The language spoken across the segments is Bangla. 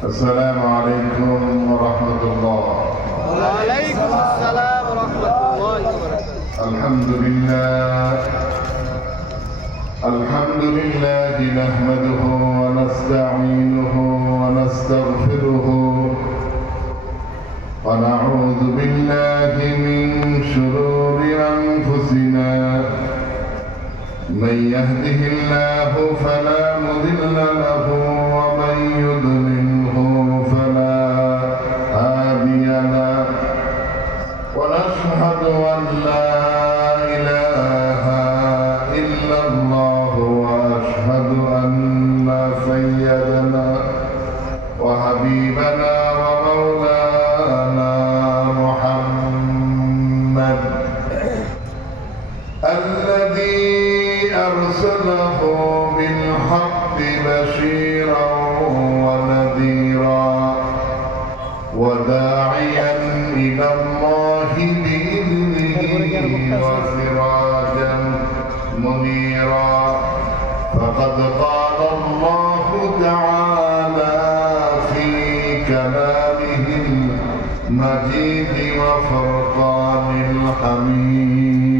السلام عليكم ورحمة الله. وعليكم السلام ورحمة الله وبركاته. الحمد لله نحمده ونستعينه ونستغفره ونعوذ بالله من شرور أنفسنا. من يهده الله فلا مضل له ومن يضلله فلا هادي له ونشهد أن لا إله إلا الله وأشهد أن سيدنا وحبيبنا ومولانا محمد الذي أرسله بالحق بشيرا ونذيرا وداعيا إلى الله بإذنه وسراجا منيرا. فقد قال الله تعالى في كلامه المجيد وفرقان الحميد: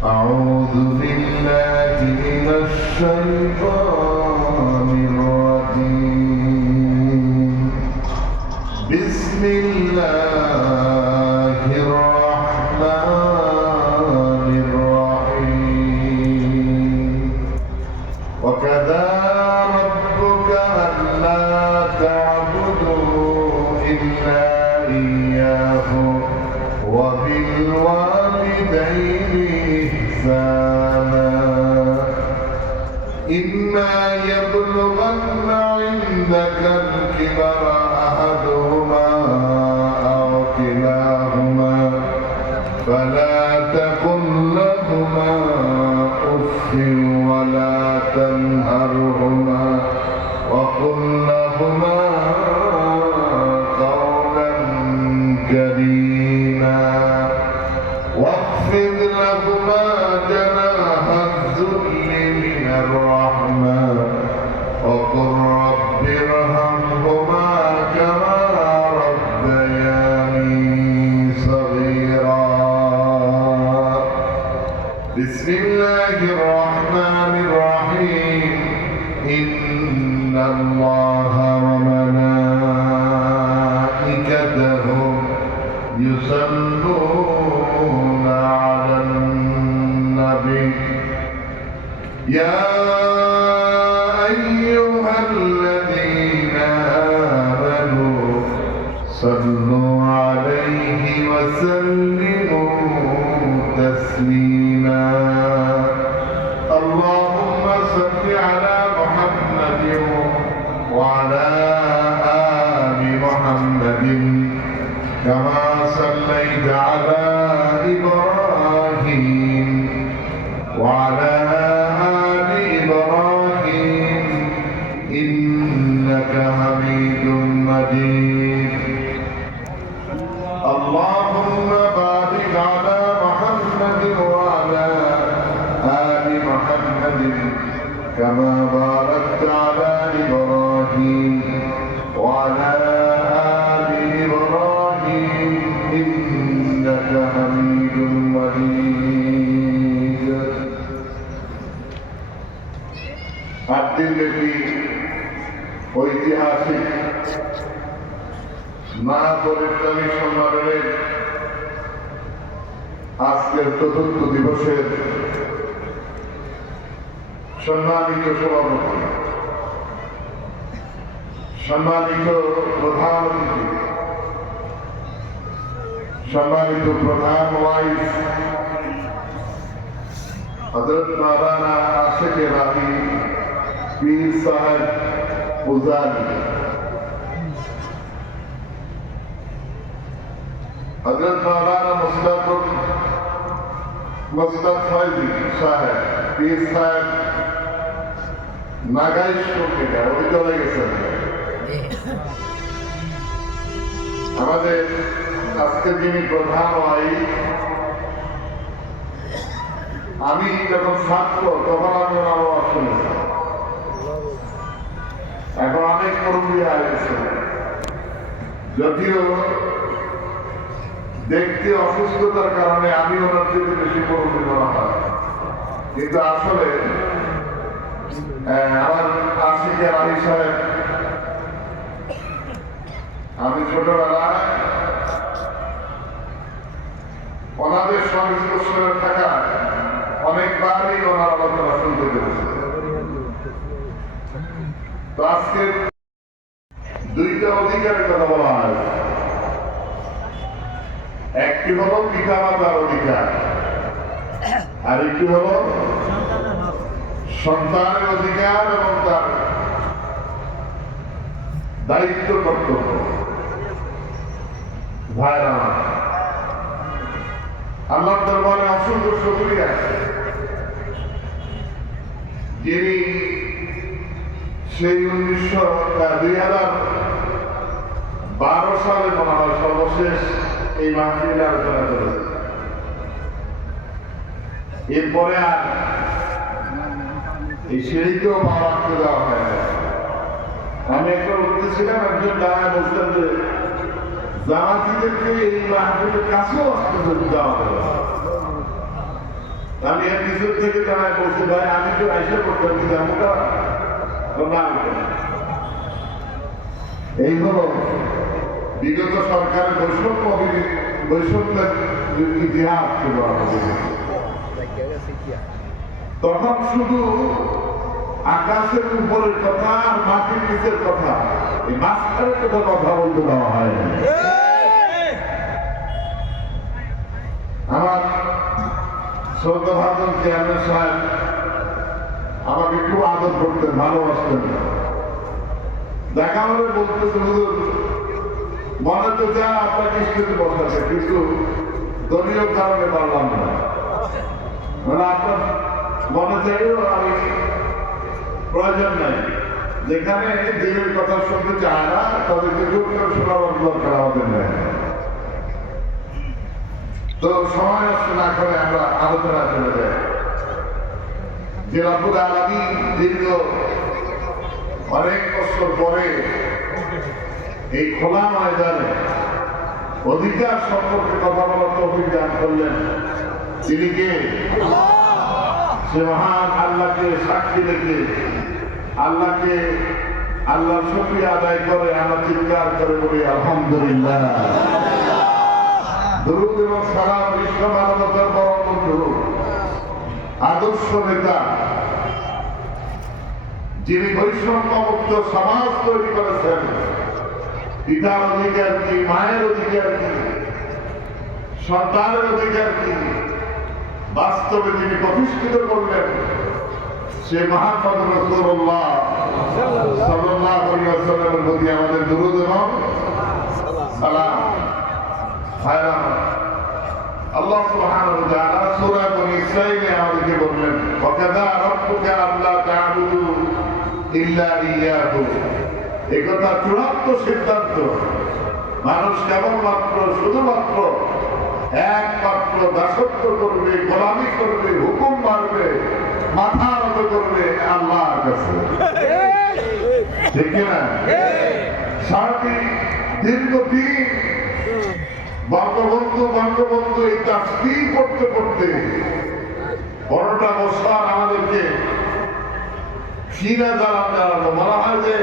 أعوذ بالله من الشيطان الرجيم. بسم الله الرحمن الرحيم. وكذا ربك ألا تعبدوا إلا إياه وبالوالدين إحسانا. إما يبلغن عندك الكبر أحدهما أو كلاهما فلا تقل لهما أف ولا تنهرهما وقل لهما قولا كريما واخفض لهما جناح الذل من الرحمة وقل رب ارحمهما كما ربياني صغيرا. بسم الله الرحمن الرحيم. إن الله وملائكته يصلون على النبي يا أيها الذين آمنوا صلوا عليه وسلموا تسليما. اللهم صل على محمد وعلى آل محمد كما صليت على إبراهيم وعلى آل إبراهيم إنك حميد مجيد. اللهم بارك على محمد وعلى آل محمد كما باركت على إبراهيم وعلى آل إبراهيم إنك حميد مجيد. আটদিনব্যাপী ঐতিহাসিক মা পরিত্রাণী সম্মেলনের আজকের চতুর্থ দিবসের সম্মানিত সভাপতি, সম্মানিত প্রধান অতিথি, সম্মানিত প্রধান ওয়াইস হযরত মাওলানা আশিক রাবি পীর সাহেব উজানি, হযরত মাওলানা মুস্তাফা সাহেব পীর সাহেব নাগাইশপুর থেকে ওই চলে গেছেন। আমাদের আজকে যিনি প্রধান ওয়াইস, আমি যখন ছাত্র তখন আমি আরো শুনেছি। গেছে, যদিও দেখতে অসুস্থতার কারণে আমি ওনার থেকে বেশি মুরব্বী মনে হয়, কিন্তু আসলে আমার আশিকে আলী সাহেব, আমি ছোটবেলায় ওনাদের সংস্পর্শে থাকা অনেকবারই ওনার আলোচনা শুনতে পেরেছে। তো আজকে দুইটা অধিকারের কথা বলা হয়, একটি হলো পিতামাতার অধিকার, আর একটি হলো সন্তানের অধিকার এবং তার দায়িত্ব কর্তব্য। ভাইরা আল্লাহর দরবারে অসংখ্য শুকরিয়া, যিনি সেই 2012 সালে মনে হয় সর্বশেষ এই মাহফিলে আলোচনা করেছে। এরপরে আর এই সিঁড়িতেও মা রাখতে দেওয়া হয় না। আমি একবার উঠতেছিলাম, একজন দাঁড়ায় বলছেন যে জামাতিদেরকে এই মাহফিলের কাছেও আসতে দেওয়া হবে। আমি এর পিছন থেকে দাঁড়ায় বলছি, ভাই আমি তো আইসা করতাম, কিন্তু আমরা এই হলো বিগত সরকারের বৈষম্যের ইতিহাস ছিল আমাদের। তখন শুধু আকাশের উপরের কথা আর মাটির নিচের কথা, এই মাঝখানের কথা বলতে দেওয়া হয়। আমার শ্রদ্ধা ভাজন চেয়ারম্যান সাহেব আমাকে খুব আদর করতেন, ভালোবাসতেন। দেখা হলে বলতেছে, হুজুর মনে তো যা আপনাকে স্টেজে বসাচ্ছে, কিন্তু দলীয় কারণে পারলাম না। মানে আপনার মনে চাইও আমি প্রয়োজন নাই, যেখানে দিনের কথা শুনতে চায় না তাদেরকে জোর করে শোনাবার দরকার আমাদের নেই। তো সময় নষ্ট না করে আমরা আলোচনা চলে যাই যে রব্বুল আলামিন দীর্ঘ অনেক বছর পরে এই খোলা ময়দানে অধিকার সম্পর্কে কথা বলার তৌফিক দান করলেন। তিনি কে? সে মহান আল্লাহকে সাক্ষী রেখে আল্লাহকে আল্লাহর শুকরিয়া আদায় করে আমরা চিৎকার করে বলি আলহামদুলিল্লাহ। দরুদ এবং সালাম বিশ্ব মানবতার বড় বন্ধু, আদর্শ নেতা, যিনি বৈষম্যমুক্ত সমাজ তৈরি করেছেন। পিতার অধিকার কি, মায়ের অধিকার কি, সন্তানের অধিকার কি, বাস্তবে তিনি প্রতিষ্ঠিত করলেন। সে মুহাম্মদ রাসূলুল্লাহ সাল্লাল্লাহু আলাইহি ওয়াসাল্লামের প্রতি আমাদের দরুদ এবং সালাম। আল্লাহ সুবহানাহু ওয়া তাআলা সূরা বনী ইসরাঈলে আমাদেরকে বললেন, ওয়া কাযা রাব্বুকা আল্লা তা'বুদু ইল্লা ইয়্যাহু। এই কথা চূড়ান্ত সিদ্ধান্ত, মানুষ কেবলমাত্র শুধুমাত্র একমাত্র দাসত্ব করবে, গোলামি করবে, হুকুম মানবে, মাথা নত করবে আল্লাহর কাছে। ঠিক কিনা? সারাটি দীর্ঘদিন বঙ্গবন্ধু এই তাসবিহ পড়তে পড়তে 12টা বছর আমাদেরকে সিনা জানানো। বলা হয় যে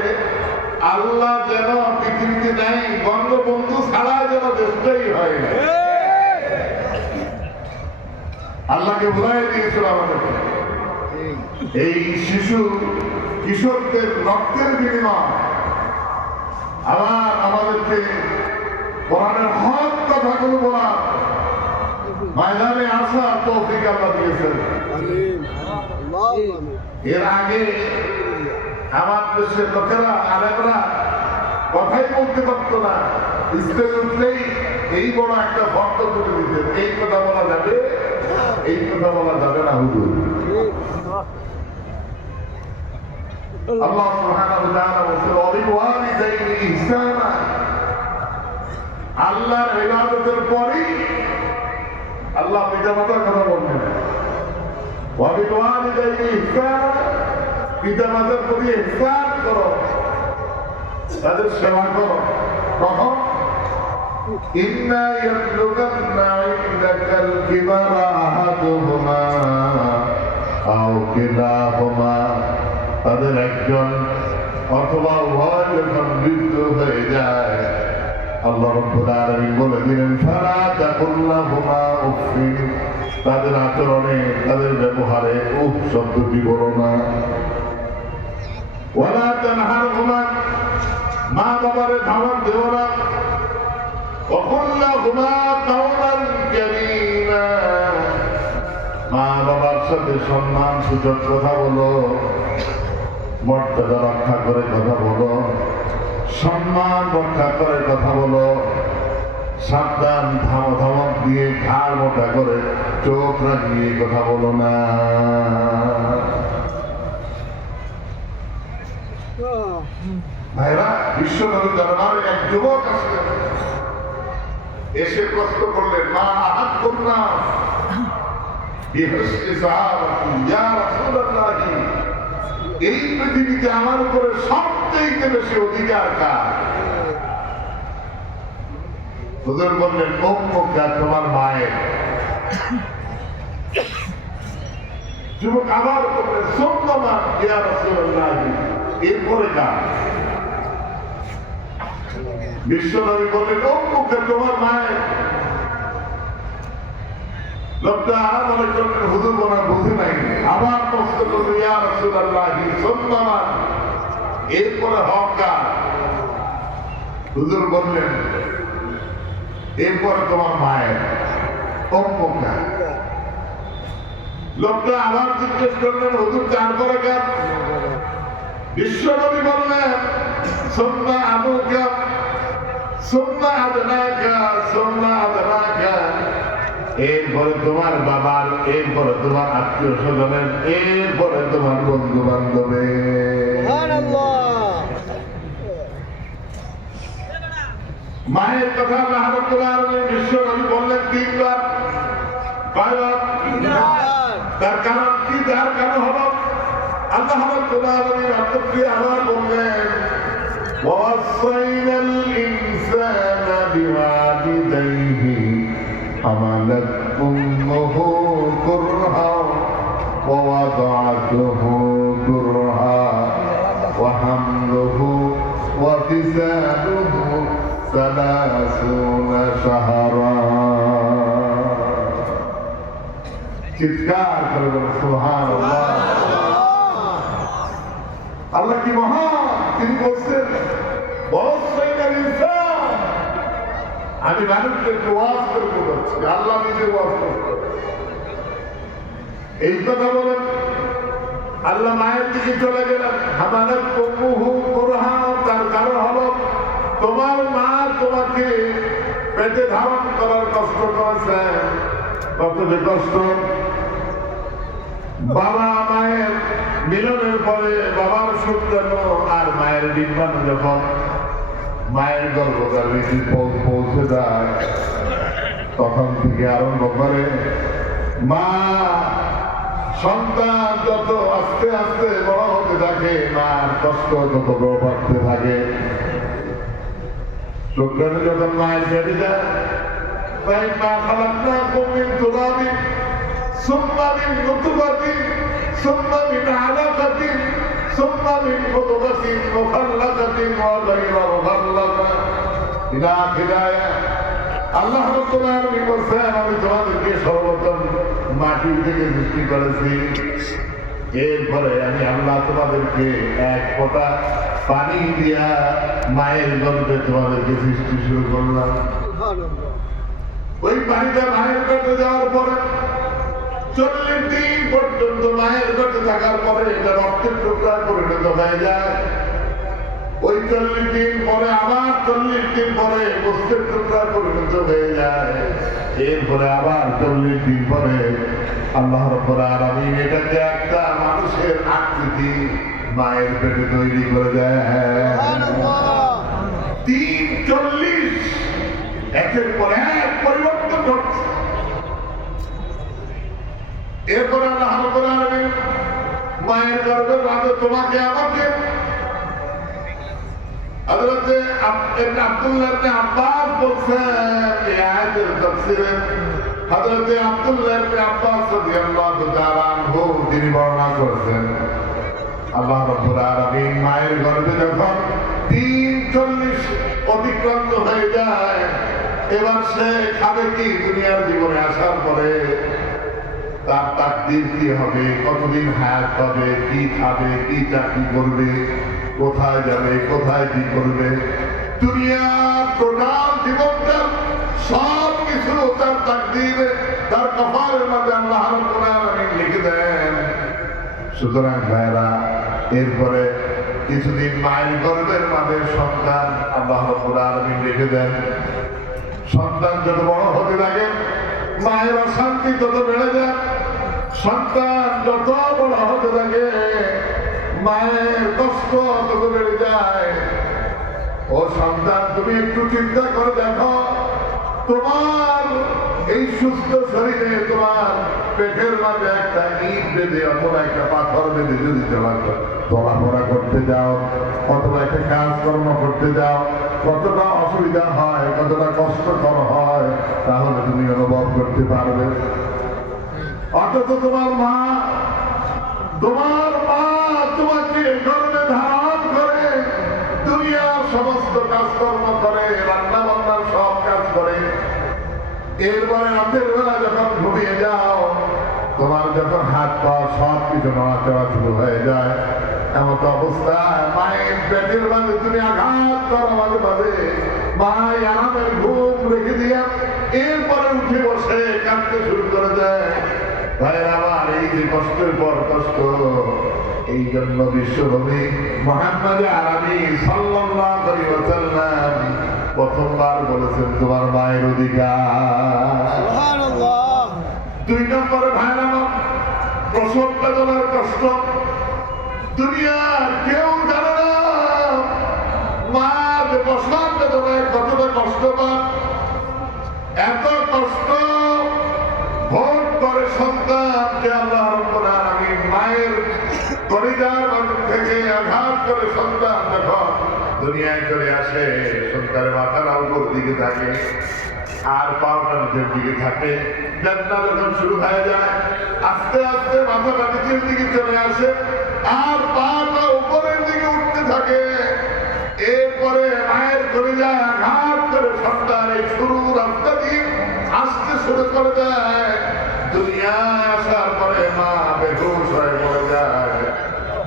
আল্লাহ যেন পৃথিবীতে নেই, বঙ্গবন্ধু ছাড়া যেন দেশটাই হয় না। আল্লাহকে বোঝাই দিয়েছিল আমাদেরকে। এই শিশু কিশোরদের রক্তের বিনিময় আবার আমাদেরকে কোরআনের হক কথাগুলো বলার ময়দানে আসার তৌফিক আল্লাহ দিয়েছেন। এর আগে আমার দেশের লোকেরা, আলেমরা কথাই বলতে পারতো না, স্টেজ উঠলেই এই বড় একটা ভক্ত তুলে দিতেন, এই কথা বলা যাবে, এই কথা বলা যাবে না হুজুর। আল্লাহ সুবহানাহু ওয়া তাআলা বলেন, ওয়ালিদাইনি ইহসানা। আল্লাহর ইবাদতের পরেই আল্লাহ পিতামাতার কথা বললেন। ওয়ালিদাইনি ইহসানা, পিতামাতার প্রতি ইহসান করো। তাদের সেবা করো। কখন? ইন্না ইয়াবলুগান্না ইনদাকাল কিবারা আহাদুহুমা আও কিলাহুমা, তাদের একজন অথবা উভয় যখন বৃদ্ধ হয়ে যায়, আল্লাহ রাব্বুল আলামিন বলে দিলেন ফালা তাকুল লাহুমা উফিন, তাদের আচরণে তাদের ব্যবহারে উফ শব্দটি বলো না। ওয়ালা তানহারহুমা, মা বাবারে ধাওয়াত দেও না। ওয়াকুল লাহুমা কাওলান কারীমা, মা বাবার সাথে সম্মান সূচক কথা বলো, মর্যাদা রক্ষা করে কথা বলো, সম্মান রক্ষা করে কথা বলো। সাবধান, ধমক দিয়ে ঘাড় মোটা করে চোখ রাখিয়ে কথা বলো না। ভাইরা, বিশ্বনবী দরবারে এক যুবক আসলেন, এসে প্রশ্ন করলেন মা আহাদ কন্যা এই পৃথিবীতে আমার উপরে সবচেয়ে বেশি অধিকার কার? হুজুর বললেন উম্মুকা, তোমার মায়ের। যুবক আবার বললেন সুম্মা ইয়া রাসূলুল্লাহ, এরপরে কার? বিশ্বনবী বললেন উম্মুকা, তোমার মায়ের। লোকটা মনে করলেন হুজুর বোনা বুঝে নাই, আবার প্রশ্ন করলেন ইয়া রাসূলুল্লাহ সুম্মা, এরপরে হক কার? হুজুর বললেন এরপরে তোমার মায়ের। উম্মুকা। লোকটা আবার জিজ্ঞেস করলেন হুজুর তারপরে কার? বিশ্বনবী বললেন সুম্মা আবুকা সুম্মা আদনাকা সুম্মা আদনাকা, এরপরে তোমার বাবার, এরপরে তোমার আত্মীয় স্বজনের, এরপরে তোমার বন্ধু বান্ধবের। মায়ের কথা আল্লাহ রাব্বুল আলামিন বিশ্বনবী বললেন তিনবার, কয়বার? তার কারণ কি? তার কারণ হলো আল্লাহ রাব্বুল আলামিন অন্তরে আবার বললেন ওয়াসাইনাল ইনসানা বিওয়ালিদাইহি হামালাত উম্মুহু কুরহা ওয়া ওয়াদাআতুহু কুরহা ওয়া হামলুহু ওয়া ফিসালুহু 30 শাহরা। চিৎকার করে বলে সুবহানাল্লাহ। আল্লাহ কি মহান! তিনি বলছেন ওয়াসাইনাল ইনসান, আমি মানুষদেরকে ওয়াজ করে বোঝাচ্ছি, আল্লাহ নিজে ওয়াজ করছেন। এই কথা বলেন আল্লাহ মায়ের দিকে চলে গেলেন। হামালাত উম্মুহু কুরহা, তার কারণ হলো তোমার মা তোমাকে পেটে ধারণ করার কষ্ট করেছে। কত যে কষ্ট! বাবা মায়ের মিলনের পরে বাবার শুক্রাণু আর মায়ের ডিম্বাণু যখন মায়ের গর্ভধারিণী পৌঁছে যায়, তখন থেকে আরম্ভ করে মা সন্তান যত আস্তে আস্তে বড় হতে থাকে, মার কষ্ট তত বড় বাড়তে থাকে। শুক্রাণু যখন মায়ের পেটে যায়, তাই মা খালাকনাকুম মিন তুরাবিন সুম্মা মিন নুতফাতিন সুম্মা মিন আলাকাতিন সুম্মা মিন মুদগাতিন মুখাল্লাকাতিন ওয়া গায়রা মুখাল্লাকা ইলা আখিরায়া। আল্লাহ রাব্বুল আলামিন বলেন আমি তোমাদেরকে সর্বপ্রথম মাটি থেকে সৃষ্টি করেছি, এরপরে আমি আল্লাহ তোমাদেরকে এক ফোঁটা পানি দিয়া মায়ের গর্ভে তোমাদেরকে সৃষ্টি শুরু করলাম। ওই পানিটা মায়ের পেটে যাওয়ার পরে 40 দিন পর্যন্ত মায়ের পেটে থাকার পরে এটা রক্তের টুকরায় পরিণত হয়ে যায়। ওই 40 দিন পরে আবার 40 দিন পরে গোস্তের টুকরায় পরিণত হয়ে যায়। এরপরে আবার 40 দিন পরে আল্লাহ রাব্বুল আলামিন এটাকে একটা মানুষের আকৃতি মায়ের পেটে তৈরি করে দেয়। 40 একের পর এক পরিবর্তন ঘটছে। এরপরে আল্লাহ রাব্বুল আলামিন মায়ের গর্ভে বাঁধে তোমাকে আমাকে হযরতে আব্দুল্লাহ ইবনে আব্বাস বলছেন এই আয়াতের তাফসীরে হযরতে আব্দুল্লাহ ইবনে আব্বাস রাদিয়াল্লাহু তাআলা আনহু তিনি বর্ণনা করেছেন আল্লাহ রাব্বুল আলামিন মায়ের গর্ভে যখন 43 অতিক্রান্ত হয়ে যায় এবার সে খাবে কি দুনিয়ার জীবনে আসার পরে তার তাকদীর কি হবে, কতদিন হায়াত পাবে, কি খাবে, কি চাকরি করবে, কোথায় যাবে, কোথায় কি করবে, দুনিয়ার টোটাল জীবনটা সব কিছু তার তাকদীর তার কপালের মধ্যে আল্লাহ রাব্বুল আলামিন লিখে দেন। সুতরাং ভাইরা এরপরে কিছুদিন মায়ের গর্ভের মাঝে সন্তান আল্লাহ রাব্বুল আলামিন লিখে দেন। সন্তান যত বড় হতে লাগে মায়ের অশান্তি তত বেড়ে যায়, সন্তান যত বড় হতে থাকে মায়ের কষ্ট তত বেড়ে যায়। ও সন্তান তুমি একটু চিন্তা করে দেখো তোমার এই সুস্থ শরীরে তোমার পেটের মাঝে একটা ইট বেঁধে অথবা একটা পাথর বেঁধে যদি চলাফেরা করতে যাও অথবা একটা কাজকর্ম করতে যাও কতটা অসুবিধা হয়, কতটা কষ্টকর হয় তাহলে তুমি অনুভব করতে পারবে। অথচ তোমার মা তোমাকে গর্ভে ধারণ করে দুনিয়ার সমস্ত কাজকর্ম করে, রান্না বান্নার সব কাজ করে, এরপরে রাতের বেলা যখন ঘুমিয়ে যাও তোমার যখন হাত পা সব কিছু নড়াচড়া শুরু হয়ে যায় এমন অবস্থায় মায়ের পেটের মাঝে তুমি আঘাত করো মাঝে মাঝে মায় আরামের ঘুম রেখে দিয়া এরপরে উঠে বসে কাঁদতে শুরু করে দেয়। ভাই আমার এই যে কষ্টের পর কষ্ট, এই জন্য বিশ্বনবী মুহাম্মদ আরবি সাল্লাল্লাহু আলাইহি ওয়াসাল্লাম প্রথমবার বলেছেন তোমার মায়ের অধিকার। সুবহানাল্লাহ। 2 নম্বরে ভাই আমার প্রসব বেদনার কষ্ট দুনিয়ার কেউ জানে না মা যে প্রসব বেদনায় কতটা কষ্ট পায়। এত কষ্ট ভোগ করে সন্তানকে আল্লাহ রাব্বুল আলামিন মায়ের কলিজার মধ্যে থেকে আঘাত করে সন্তান যখন দুনিয়ায় চলে আসে সন্তানের মাথাটা উপর দিকে থাকে আর পাওটা নিচের দিকে থাকে। যাত্রা যখন শুরু হয়ে যায় আস্তে আস্তে মাথাটা নিচের দিকে চলে আসে আর পাটা উপরের দিকে উঠতে থাকে। এরপরে মায়ের কলিজায় আঘাত করে সন্তান এই শুরু রাস্তা দিয়ে আসতে শুরু করে দেয়। দুনিয়ায় আসার পরে মা বেহুশ হয়ে পড়ে যায়,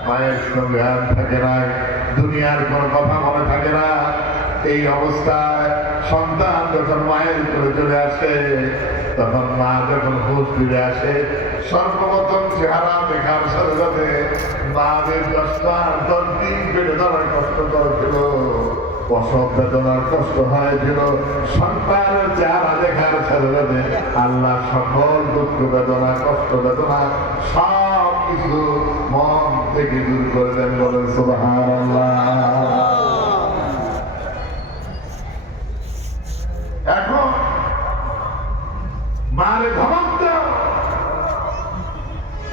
মায়ের কোনো জ্ঞান থাকে না, দুনিয়ার কোনো কথা মনে থাকে না। এই অবস্থায় সন্তান যখন মায়ের উপরে চলে আসে তখন মা যখন হুঁশ ফিরে আসে সর্বপ্রথম চেহারা দেখার সাথে সাথে মাদের 10 দিন পেটে ধরার কষ্ট করেছিল, প্রসব বেদনার কষ্ট হয়েছিল। সন্তানের চেহারা দেখার সাথে সাথে আল্লাহ সকল দুঃখ বেদনা কষ্ট বেদনা সব কিছু মন থেকে দূর করে দেন। বলেন সুবহানাল্লাহ। এখন মারে ধমক দাও,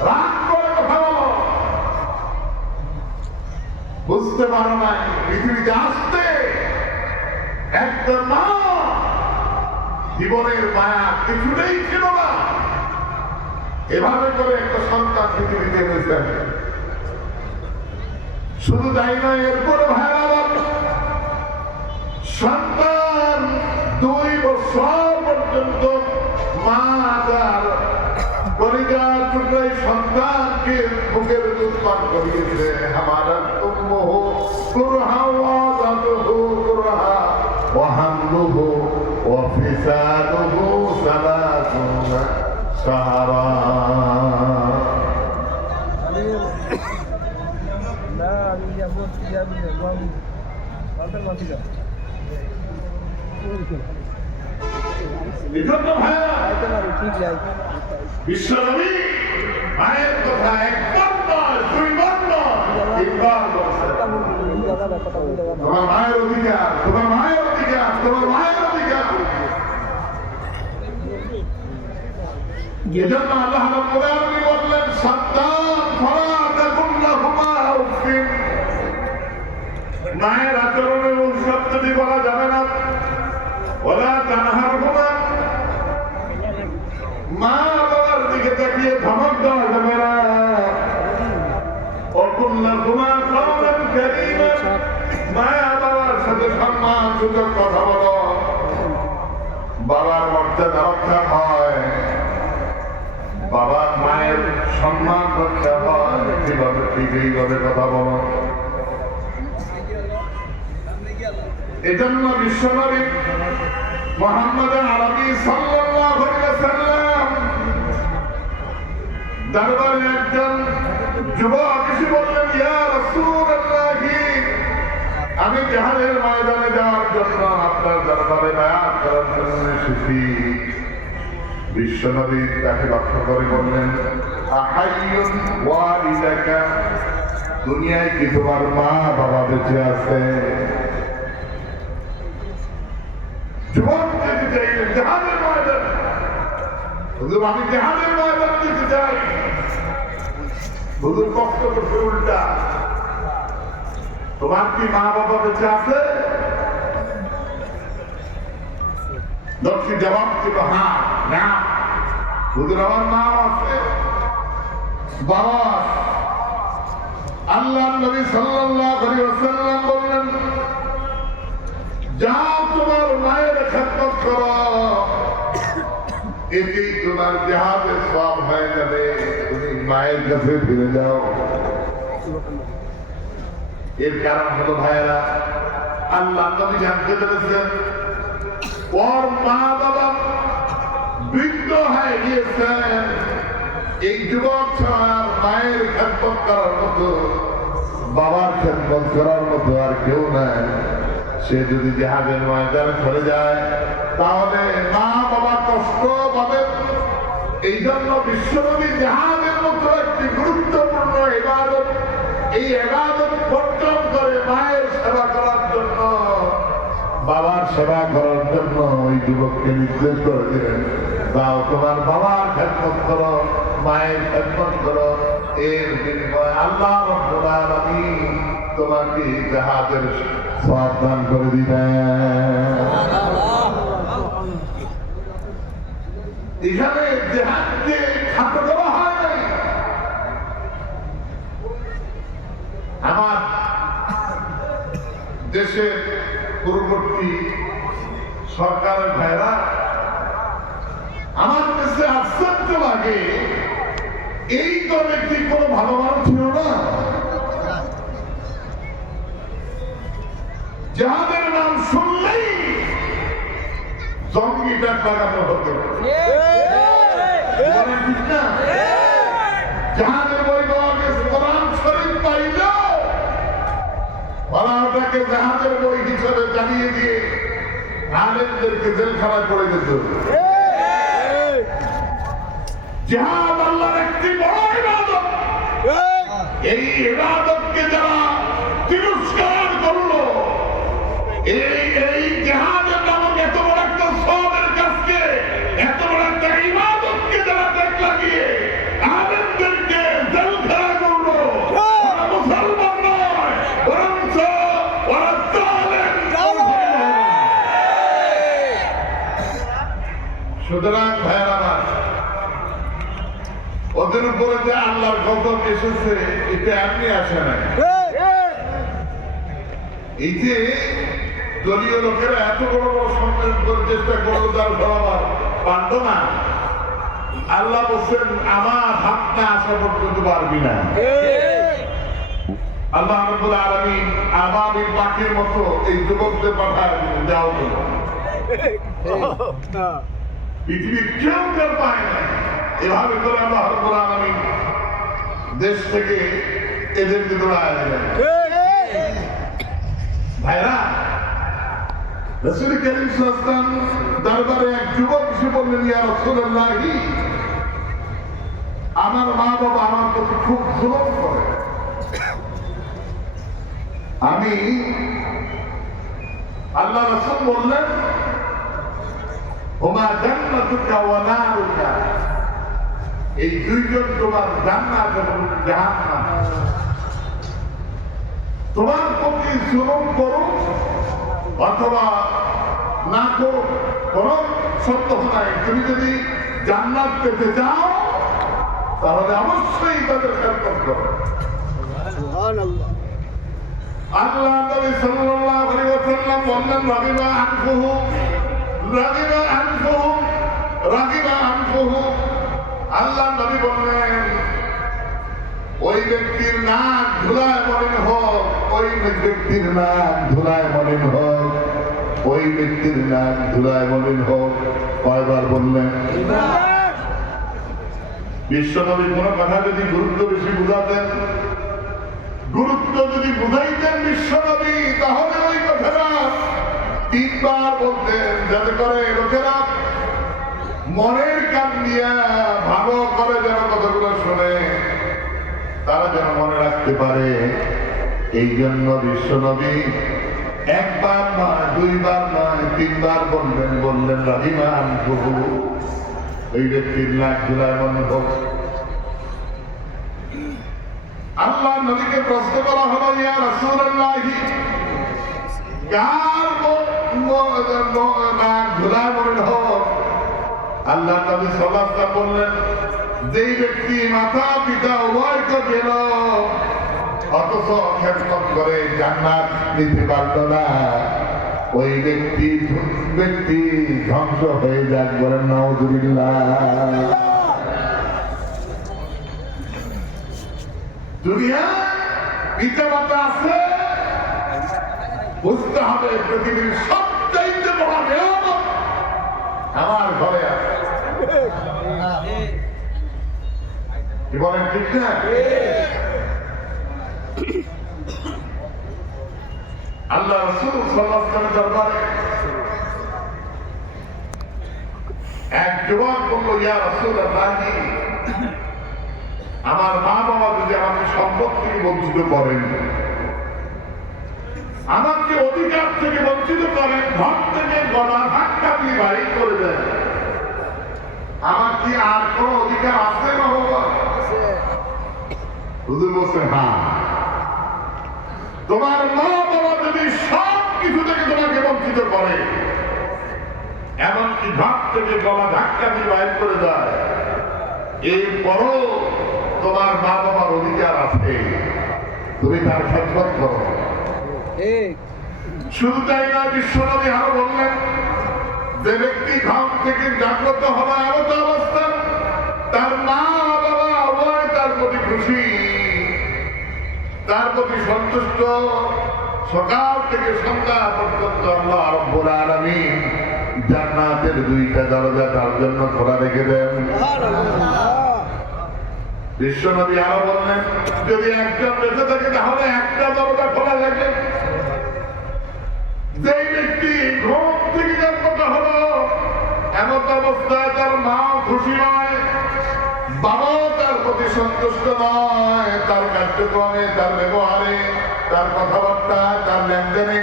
রাগ করে কথা বলো, বুঝতে পারো না পৃথিবীতে আসতে একটা মা জীবনের মায়া কিছুতেই ছিল না, এভাবে করে একটা সন্তান পৃথিবীতে এনেছেন। শুধু তাই নয়, এরপরে ভাইরা সন্তান 2 বছর পর্যন্ত মা তার কলিজার টুকরাই সন্তানকে বুকের দুধ পান করিয়েছে। হামারা উম্মুহু কুরহা ওয়া যাতুহু কুরহা ওয়া হামলুহু ওয়া ফিসালুহু 30 শাহরা। না আমি যাবো বিশ্বনবী মায়ের কথা একবার নয় 2 বার নয় 3 বার বলছেন তোমার মায়ের অধিকার, তোমার মায়ের অধিকার, তোমার মায়ের অধিকার। এজন্য আল্লাহ রাব্বুল আলামিন বললেন সন্তান ফালা তাকুন লাহুমা উফিন, মায়ের আচরণের وقلنا لهما قولا كريما মায়া বাবার সাথে সম্মান সুযোগ কথা বলো বাবার মর্যাদা রক্ষা হয় বাবার মায়ের সম্মান রক্ষা হয় কিভাবে ঠিক এইভাবে কথা বলো এজন্য বিশ্বনবী মুহাম্মদ আরবি সাল্লাল্লাহু আলাইহি ওয়াসাল্লাম দরবারে একজন যুবক এসে বললেন ইয়া রাসূলুল্লাহ আমি জিহাদের ময়দানে যাওয়ার জন্য আপনার দরবারে বায়াত করার জন্য এসেছি বিশ্বনবী তাকে লক্ষ্য করে বললেন আহাইয়ুন ওয়ালিদাকা দুনিয়ায় কি তোমার মা বাবা বেঁচে আছে যুবক যেতে চাইলেন জিহাদের ময়দানে হুজুর আমি জিহাদের ময়দানে যেতে চাই হুজুর কষ্ট করতে উল্টা তোমার কি মা বাবা বেঁচে আছে লোকটি জবাব ছিল হ্যাঁ না হুজুর আমার মা আছে বাবা আল্লাহ নবী সাল্লাল্লাহু আলাইহি ওয়াসাল্লাম বললেন যাও তোমার মায়ের খেদমত করো এতেই তোমার জিহাদের সওয়াব হয়ে যাবে তুমি মায়ের কাছে ফিরে যাও এর কারণ হলো ভাইয়েরা আল্লাহ নবী জানতে পেরেছেন ওর মা বাবা বৃদ্ধ হয়ে গিয়েছেন এই যুবক ছাড়া মায়ের খেদমত করার মতো বাবার খেদমত করার মতো আর কেউ নাই সে যদি জিহাদের ময়দানে চলে যায় তাহলে মা বাবা কষ্ট পাবে এই জন্য বিশ্বনবী জিহাদের মতো একটি গুরুত্বপূর্ণ ইবাদত এই ইবাদত বর্জন করে মায়ের সেবা করার জন্য বাবার সেবা করার জন্য ওই যুবককে নির্দেশ করে দিলেন যাও তোমার বাবার খেদমত করো মায়ের খেদমত করো এর বিনিময়ে আল্লাহ রাব্বুল আলামিন তোমাকে জিহাদের সওয়াব দান করে দিবেন এখানে জিহাদকে খাটো করা হয় নাই আমার দেশের পূর্ববর্তী সরকারের ভাইরা আমার দেশে আশ্চর্য লাগে এই দলে কি কোনো ভালো মানুষ ছিল না যাদের নাম শুনলেই জঙ্গিটা লাগানো হতো যাদের বই কোরআন শরীফ পাইল ওটাকে জাহাজের বই হিসাবে জানিয়ে দিয়ে আলেমদেরকে জেলখানায় পড়ে যেত জিহাদ আল্লাহর একটি বড় ইবাদত এই ইবাদতকে যারা তিরস্কার করলো এই জিহাদের নামক এত বড় একটা সওয়াবের কাজকে এত বড় একটা ইবাদতকে যারা দেখ লাগিয়ে আলেমদেরকে জেলখানায় করলো ওরা মুসলমান নয় বরঞ্চ ওরা জালেম সুতরাং ভাইয়ের আমার ওদের উপরে যে আল্লাহর গজব এসেছে এটা এমনি আসে না এই যে দলীয় লোকেরা এত বড় বড় সম্মেলন করে চেষ্টা করলো তার সবার পারত না আল্লাহ বলছেন আমার হাত না আসা পর্যন্ত পারবি না আল্লাহ রাব্বুল আলামিন আবাবিল পাখির মতো এই যুবকদের পাঠায় দেওয়া হলো পৃথিবীর কেউ কেউ পায় না এভাবে করে আল্লাহ রাব্বুল আলামিন দেশ থেকে এদেরকে দৌড়ায় দিলেন ভাইরা রাসূল করিম সাল্লাল্লাহু আলাইহি ওয়াসাল্লাম দরবারে এক যুবক এসে বললেন ইয়া রাসূলুল্লাহ আমার মা বাবা আমার প্রতি খুব জুলুম করে আমি আল্লাহ রাসূল বললেন ওমা জান্নাতুকা ওয়া নারুকা এই দুইজন তোমার জান্নাত এবং জাহান্নাম তোমার প্রতি জুলুম করো অথবা না করো কোনো সত্য নাই তুমি যদি জান্নাত পেতে চাও তাহলে অবশ্যই তাদের খেদমত করো সুবহানাল্লাহ। আল্লাহ নবী সাল্লাল্লাহু আলাইহি ওয়াসাল্লাম বললেন রাগিবা আনফুহু রাগিবা আনফুহু রাগিবা আনফুহু। আল্লাহ নবী বললেন ওই ব্যক্তির নাক ধুলায় মলিন হোক, ওই ব্যক্তির নাক ধুলায় মলিন হোক, ওই ব্যক্তির নাক ধুলায় মলিন হোক। কয়বার বললেন? বিশ্বনবী কোনো কথা যদি গুরুত্ব বেশি বুঝাতেন, গুরুত্ব যদি বুঝাইতেন বিশ্বনবী, তাহলে ওই কথাটা তিনবার বলতেন, যাতে করে লোকেরা মনের কান দিয়া ভালো করে যেন কথাগুলো শোনে, তারা যেন মনে রাখতে পারে। এই জন্য বিশ্বনবী একবার নয়, দুইবার নয়, তিনবার বললেন রাহিমান প্রভু এই ব্যক্তির নাক ধুলায় মনে হোক। আল্লাহ নবীকে প্রশ্ন করা হলো, ইয়া রাসূলুল্লাহ, কার নাক ধুলায় মনে হোক? আল্লাহ নবী সাল্লাল্লাহু আলাইহি ওয়াসাল্লাম বললেন, যেই ব্যক্তি মাতা পিতা উভয়কে পেল অথচ খেদমত করে জান্নাত নিতে পারত না, ওই ব্যক্তি ধ্বংস হয়ে যাক। বলেন নাউযুবিল্লাহ। দুনিয়া পিতা মাতা আছে, বুঝতে হবে পৃথিবীর সবচাইতে বড় নিয়ামত আমার ঘরে আছে। কি বলেন ঠিক না? আল্লাহ রাসূল সাল্লাল্লাহু আলাইহি ওয়াসাল্লামের দরবারে এক যুবক বলল, ইয়া রাসূলুল্লাহ, আমার মা বাবা যদি আমাকে সম্পদ থেকে বঞ্চিত করেন, আমাকে অধিকার থেকে বঞ্চিত করেন, ঘর থেকে গলা ধাক্কা দিয়ে বাড়ি করে দেন, আমার কি আর কোন অধিকার আছে না বাবা? হুজুর বলছেন, হ্যাঁ, তোমার মা বাবা যদি সব কিছু থেকে তোমাকে বঞ্চিত করে, এমনকি ঘর থেকে গলা ধাক্কা দিয়ে বাইর করে দেয়, এরপরও তোমার মা বাবার অধিকার আছে, তুমি তার খেদমত করো। শুধু তাই না, বিশ্বনবী আরো বললেন, যে ব্যক্তি ঘুম থেকে জাগ্রত হওয়া এমত অবস্থা তার মা বাবা উভয় তার প্রতি খুশি, তার প্রতি সন্তুষ্ট, সকাল থেকে সন্ধ্যা পর্যন্ত আল্লাহ রাব্বুল আলামিন জান্নাতের দুইটা দরজা তার জন্য খোলা রেখে দেন। বিশ্বনবী আরো বললেন, যদি একজন বেঁচে থাকে তাহলে একটা দরজা খোলা থাকে। যেই ব্যক্তি ঘুম থেকে জাগ্রত হলো এমন অবস্থায় তার মাও খুশি নয়, বাবাও তার প্রতি সন্তুষ্ট নয়, তার কার্যক্রমে, তার ব্যবহারে, তার কথাবার্তায়, তার লেনদেনে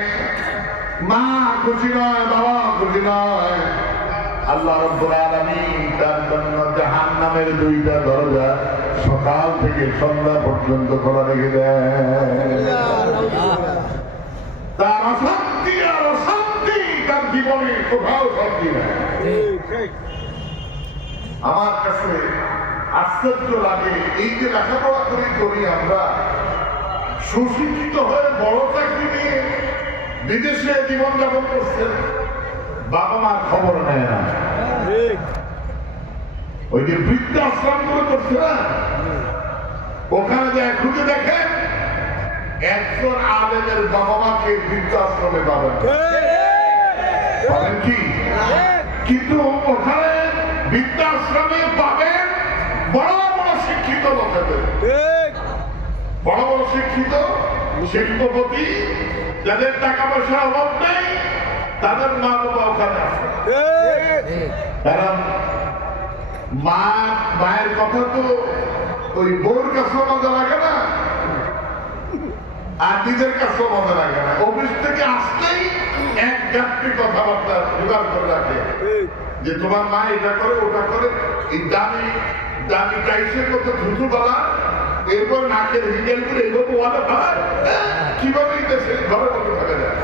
মা খুশি নয়, বাবা খুশি নয়, আল্লাহ রাব্বুল আলামিন তার জন্য জাহান্নামের দুইটা দরজা সকাল থেকে সন্ধ্যা পর্যন্ত খোলা রেখে দেয়। তার অশান্তি আর অশান্তি, তার জীবনে কোথাও শান্তি নেই। আমার কাছে আশ্চর্য লাগে, এই যে লেখাপড়া করি আমরা, সুশিক্ষিত হয়ে বড় চাকরি নিয়ে বিদেশে জীবনযাপন করছেন, বাবা মার খবর নেয় না। ওই যে বৃদ্ধাশ্রম গুলো করছে না, ওখানে যায় খুঁজে দেখেন একজন আলেমের বাবা মাকে বৃদ্ধাশ্রমে পাবেন কি? কিন্তু ওখানে বৃদ্ধাশ্রমে পাবেন বড় বড় শিক্ষিত লোকেদের, বড় বড় শিক্ষিত শিল্পপতি, যাদের টাকা পয়সার অভাব নেই, তাদের মা বাবা ওখানে আছে। কারণ মায়ের কথা তো ওই বউর কাছে মজা লাগে না, আর নিজের কাছেও মজা লাগে না। অফিস থেকে আসলেই এক যাত্রী কথাবার্তা জোগাড় করে রাখে যে তোমার মা এটা করে ওটা করে, এই দামি দামি টাইসের মতো ধুধু বলা, এরপর নাকের হিগেল করে এভাবে ওয়াদা খায়, কিভাবে এই দেশে ঘরের মধ্যে থাকা যায়?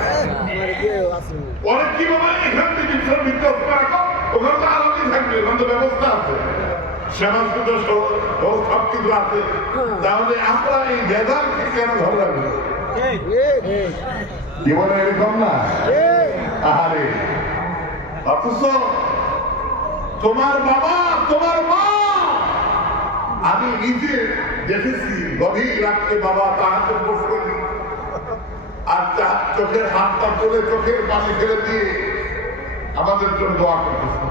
পরে কিভাবে এখান থেকে বিধ্বস্ত রাখো, ওখানে তো আলাদাই থাকবে, ওখানে তো ব্যবস্থা আছে, সব কিছু আছে। তাহলে আমরা এই ভেদালকে কেন ধরে জীবনে এরকম না? আহারে, অথচ তোমার বাবা, তোমার মা, আমি নিজে দেখেছি গভীর রাত্রে বাবা তাহাজ্জুদ পড়তেন আর চোখের হাতটা তুলে চোখের পানি ফেলে দিয়ে আমাদের জন্য দোয়া করতেছেন।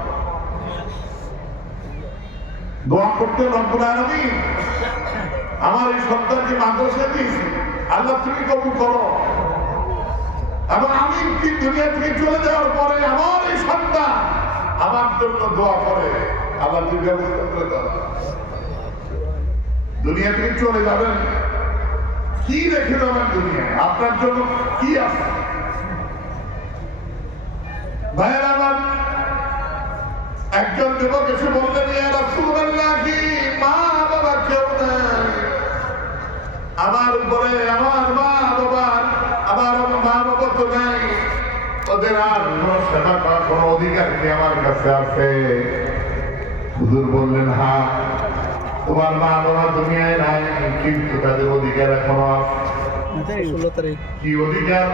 দোয়া করতে রব্বুল আলামিন আমার এই সন্তানকে মাদ্রাসায় দিয়েছি, আল্লাহ তুমি কবুল করো। এবং আমি কি দুনিয়া থেকে চলে যাওয়ার পরে আমার এই সন্তান আমার জন্য দোয়া করে, আল্লাহ তুমি ব্যবস্থা করে দাও। দুনিয়া থেকে চলে যাবেন, কি রেখে যাবেন দুনিয়ায়? আপনার জন্য কি আছে? ভাইয়ের আমার, একজন যুবক এসে বললেন, ইয়া রাসূলুল্লাহ, কি মা বাবা কেউ নাই আমার উপরে? আমার মা বাবা তো নাই, ওদের আর কোন সেবা করার কোন অধিকার কি আমার কাছে আছে? হুজুর বললেন, হ্যাঁ, তোমার মা বাবা দুনিয়ায় নাই, কিন্তু তাদের অধিকার এখনো আছে। কি অধিকার?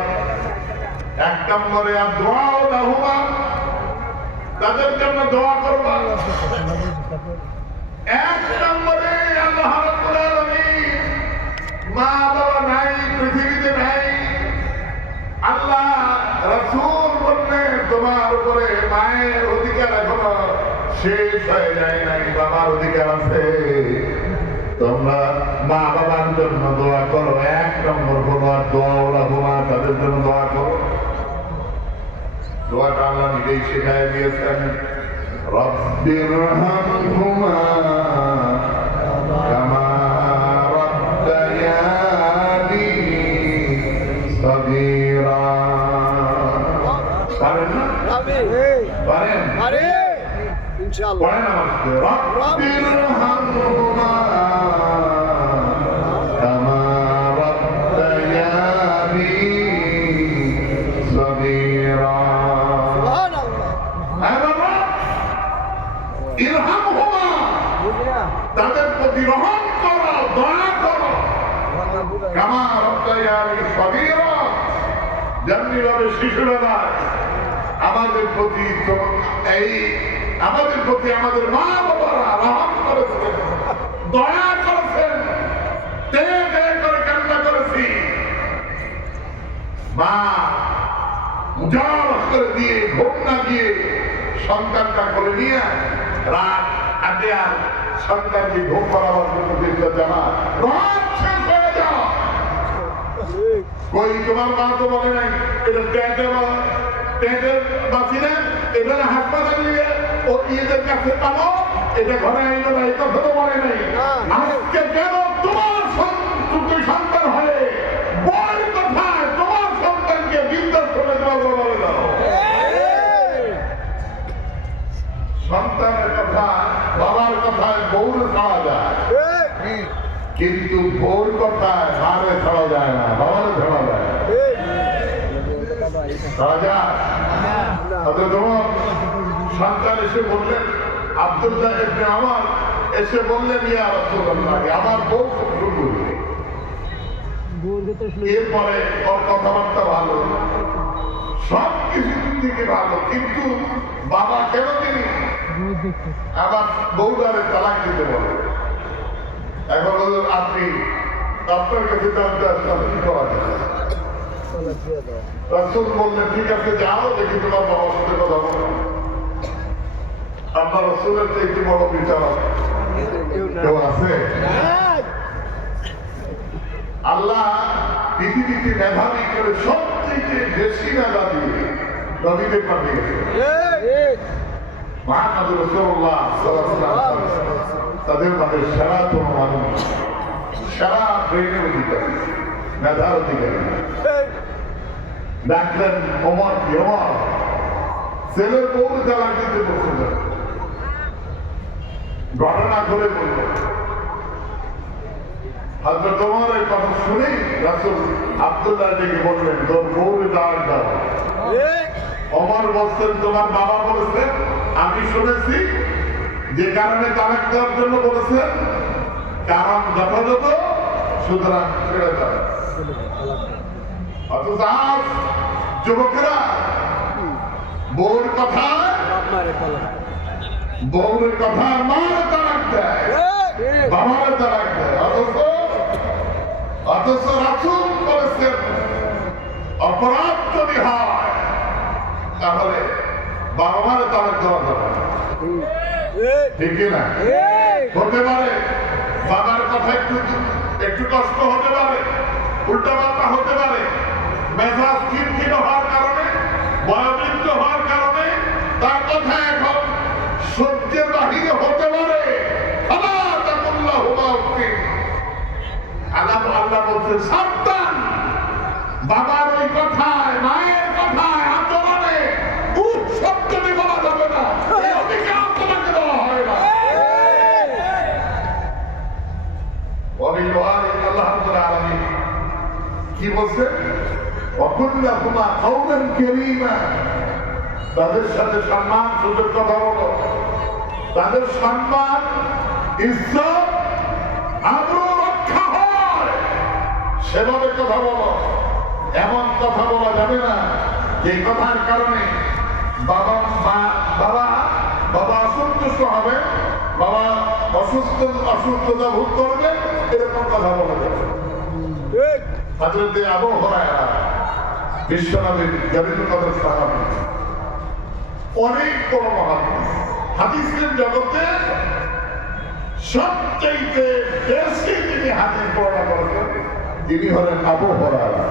এক নম্বরে তাদের জন্য দোয়া করবা। এক নম্বরে আল্লাহ রাব্বুল আলামিন, মা বাবা নাই, পৃথিবীতে নাই, আল্লাহ রাসূল বললেন তোমার উপরে মায়ের অধিকার এখনো শেষ হয়ে যায় নাই, বাবার অধিকার আছে। তোমরা মা বাবার জন্য দোয়া করো। এক নম্বর হলো দোয়া রাখবা, তাদের জন্য দোয়া করো। দোয়াটা আল্লাহ নিজেই শেখায় দিয়েছেন, রব্বিরহামহুমা কামা রাব্বায়ানি সগীরা। পারেন না? পারেন? ইনশাআল্লাহ। পড়েন আমাকে, রব্বিরহামহুমা কামা রাব্বায়ানি সগীরা। তাদের প্রতি রহম করো, দয়া করো। কামা রাব্বায়ানি সগীরা, যেমনি ভাবে শিশুবেলায় আমাদের প্রতি আমাদের মা বাবারা রহম করেছেন, দয়া করেছেন, করে কান্না করেছি। মা উজাড় করে দিয়ে, ঘুম না দিয়ে সন্তানটা করে নিয়ে রাত আগে আর সন্তানকে ঘুম করাবার জন্য জামা রাত শেষ হয়ে যাও। কই তোমার মা তো বলে নাই এটা পেটের বাঁচি না, এবারে হাসপাতালে নিয়ে ও ইয়েদের কাছে পাবো, এটা ঘরে আইলো না, এটা তো বলে নাই। আজকে কেন তোমার সন্তান হয়ে বই কথায় তোমার সন্তানকে বৃদ্ধাশ্রমে দেওয়া বলে দাও। সন্তানের কথা, বাবার কথায় বউরে ছাড়া যায়, কিন্তু বউর কথায় মারে ছাড়া যায় না, বাবারে ছাড়া যায়। সন্তান এসে বললেন, আব্দুল্লাহ ইবনে ওমর এসে বললেন, ইয়া রাসূলুল্লাহ, আমার বউ খুব সুন্দরী। এরপরে ওর কথাবার্তা ভালো, সব কিছু থেকে ভালো, কিন্তু বাবা কেন তিনি আবার বউদারে তালাক দিতে বলে। এখন আপনি আপনার কাছে জানতে আসলাম কি করা যায়? রাসূল বললেন, ঠিক আছে যাও, দেখি তোমার বাবার সাথে কথা বলো। আপনার রাসূলের চেয়ে একটু বড় বিচারক কেউ আছে? আল্লাহ পৃথিবীতে মেধাবী করে সবচেয়ে বেশি মেধাবী নবীদের পাঠিয়েছে। মুহাম্মদ রাসূলুল্লাহ সাল্লাল্লাহু আলাইহি ওয়াসাল্লাম তাদের মধ্যে সেরাতম মানুষ, সেরা ব্রেনের অধিকারী, মেধার অধিকারী। ডাকলেন ওমর, ওমর ছেলের বউ তালাক দিতে পছন্দ, ঘটনা করে বলল। হযরত ওমর এই কথা শুনে রাসূল আব্দুল্লাহ ডেকে বললেন, তোর বউরে তালাক দাও। ওমর বলছেন, তোমার বাবা বলেছেন, আমি শুনেছি, যে কারণে তালাক দেওয়ার জন্য বলেছেন, কারণ যথাযথ, সুতরাং ছেড়ে দাও। অথচ আজ যুবকেরা বউর কথা বউর কথা মার তালাক দেয়, বাবার তালাক দেয়। অথচ রাসূল বলেছেন অপরাধ যদি হয় তাহলে বাবা মার তালাক দেওয়া যাবে না। ঠিক না? হতে পারে বাবার কথা একটু কষ্ট হতে পারে, উল্টাপাল্টা হতে পারে, মেজাজ খিটখিট হওয়ার কারণে, বয়োবৃদ্ধ হওয়ার কারণে তার কথা এখন সহ্যের বাহিরে হতে পারে। আল্লাহ বলছেন সাবধান, বাবার ওই কথায়, মায়ের কথায়, আচরণে শব্দ বলা যাবে না, এই অধিকার তোমাকে দেওয়া হয় না। আল্লাহ রাব্বুল আলামিন কি বলছেন? ওয়াকুল্লাহুমা কাওলান কারীমা, তাদের সাথে সম্মান সুযোগ কথা বলো, তাদের সম্মান ইজ্জত আবরু রক্ষা হয় সেভাবে কথা বলো। এমন কথা বলা যাবে না যে কথার কারণে বাবা অসন্তুষ্ট হবে, বাবা অসুস্থতা ভোগ করবে, এরকম কথা বলা যাবে। হযরত আবু হুরায়রা বিশ্বনবীর জলিল কদর সাহাবী, অনেক বড় মুহাদ্দিস, হাদিসের জগতে সবচেয়ে বেশি যিনি হাদিস বর্ণনা করেছেন তিনি হলেন আবু হুরায়রা।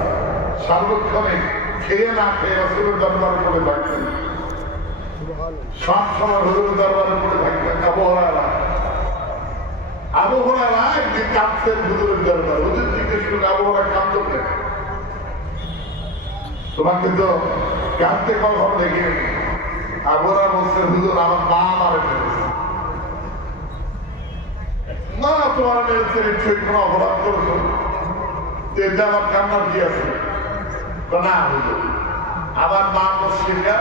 সার্বক্ষণিক খেয়ে না খেয়ে রাসূলের দরবারে পড়ে থাকতেন, সব সময় হুজুরের দরবারে পড়ে থাকতেন আবু হুরায়রা একদিন কাঁদছেন হুজুরের দরবারে। হুজুর জিজ্ঞেস করলেন, আবু হুরায়রা কাঁদছো কেন? তোমাকে তো কাঁদতে কখন দেখিনি। আবু হুরায়রা বলছেন, হুজুর আমার মা মারা ফেলেছে। না, তোমার মেয়েছে নিশ্চয়ই কোনো অপরাধ করেছো, এটা আমার কান্নার কি আছে? না হুজুর, আমার মা মুশরিকা,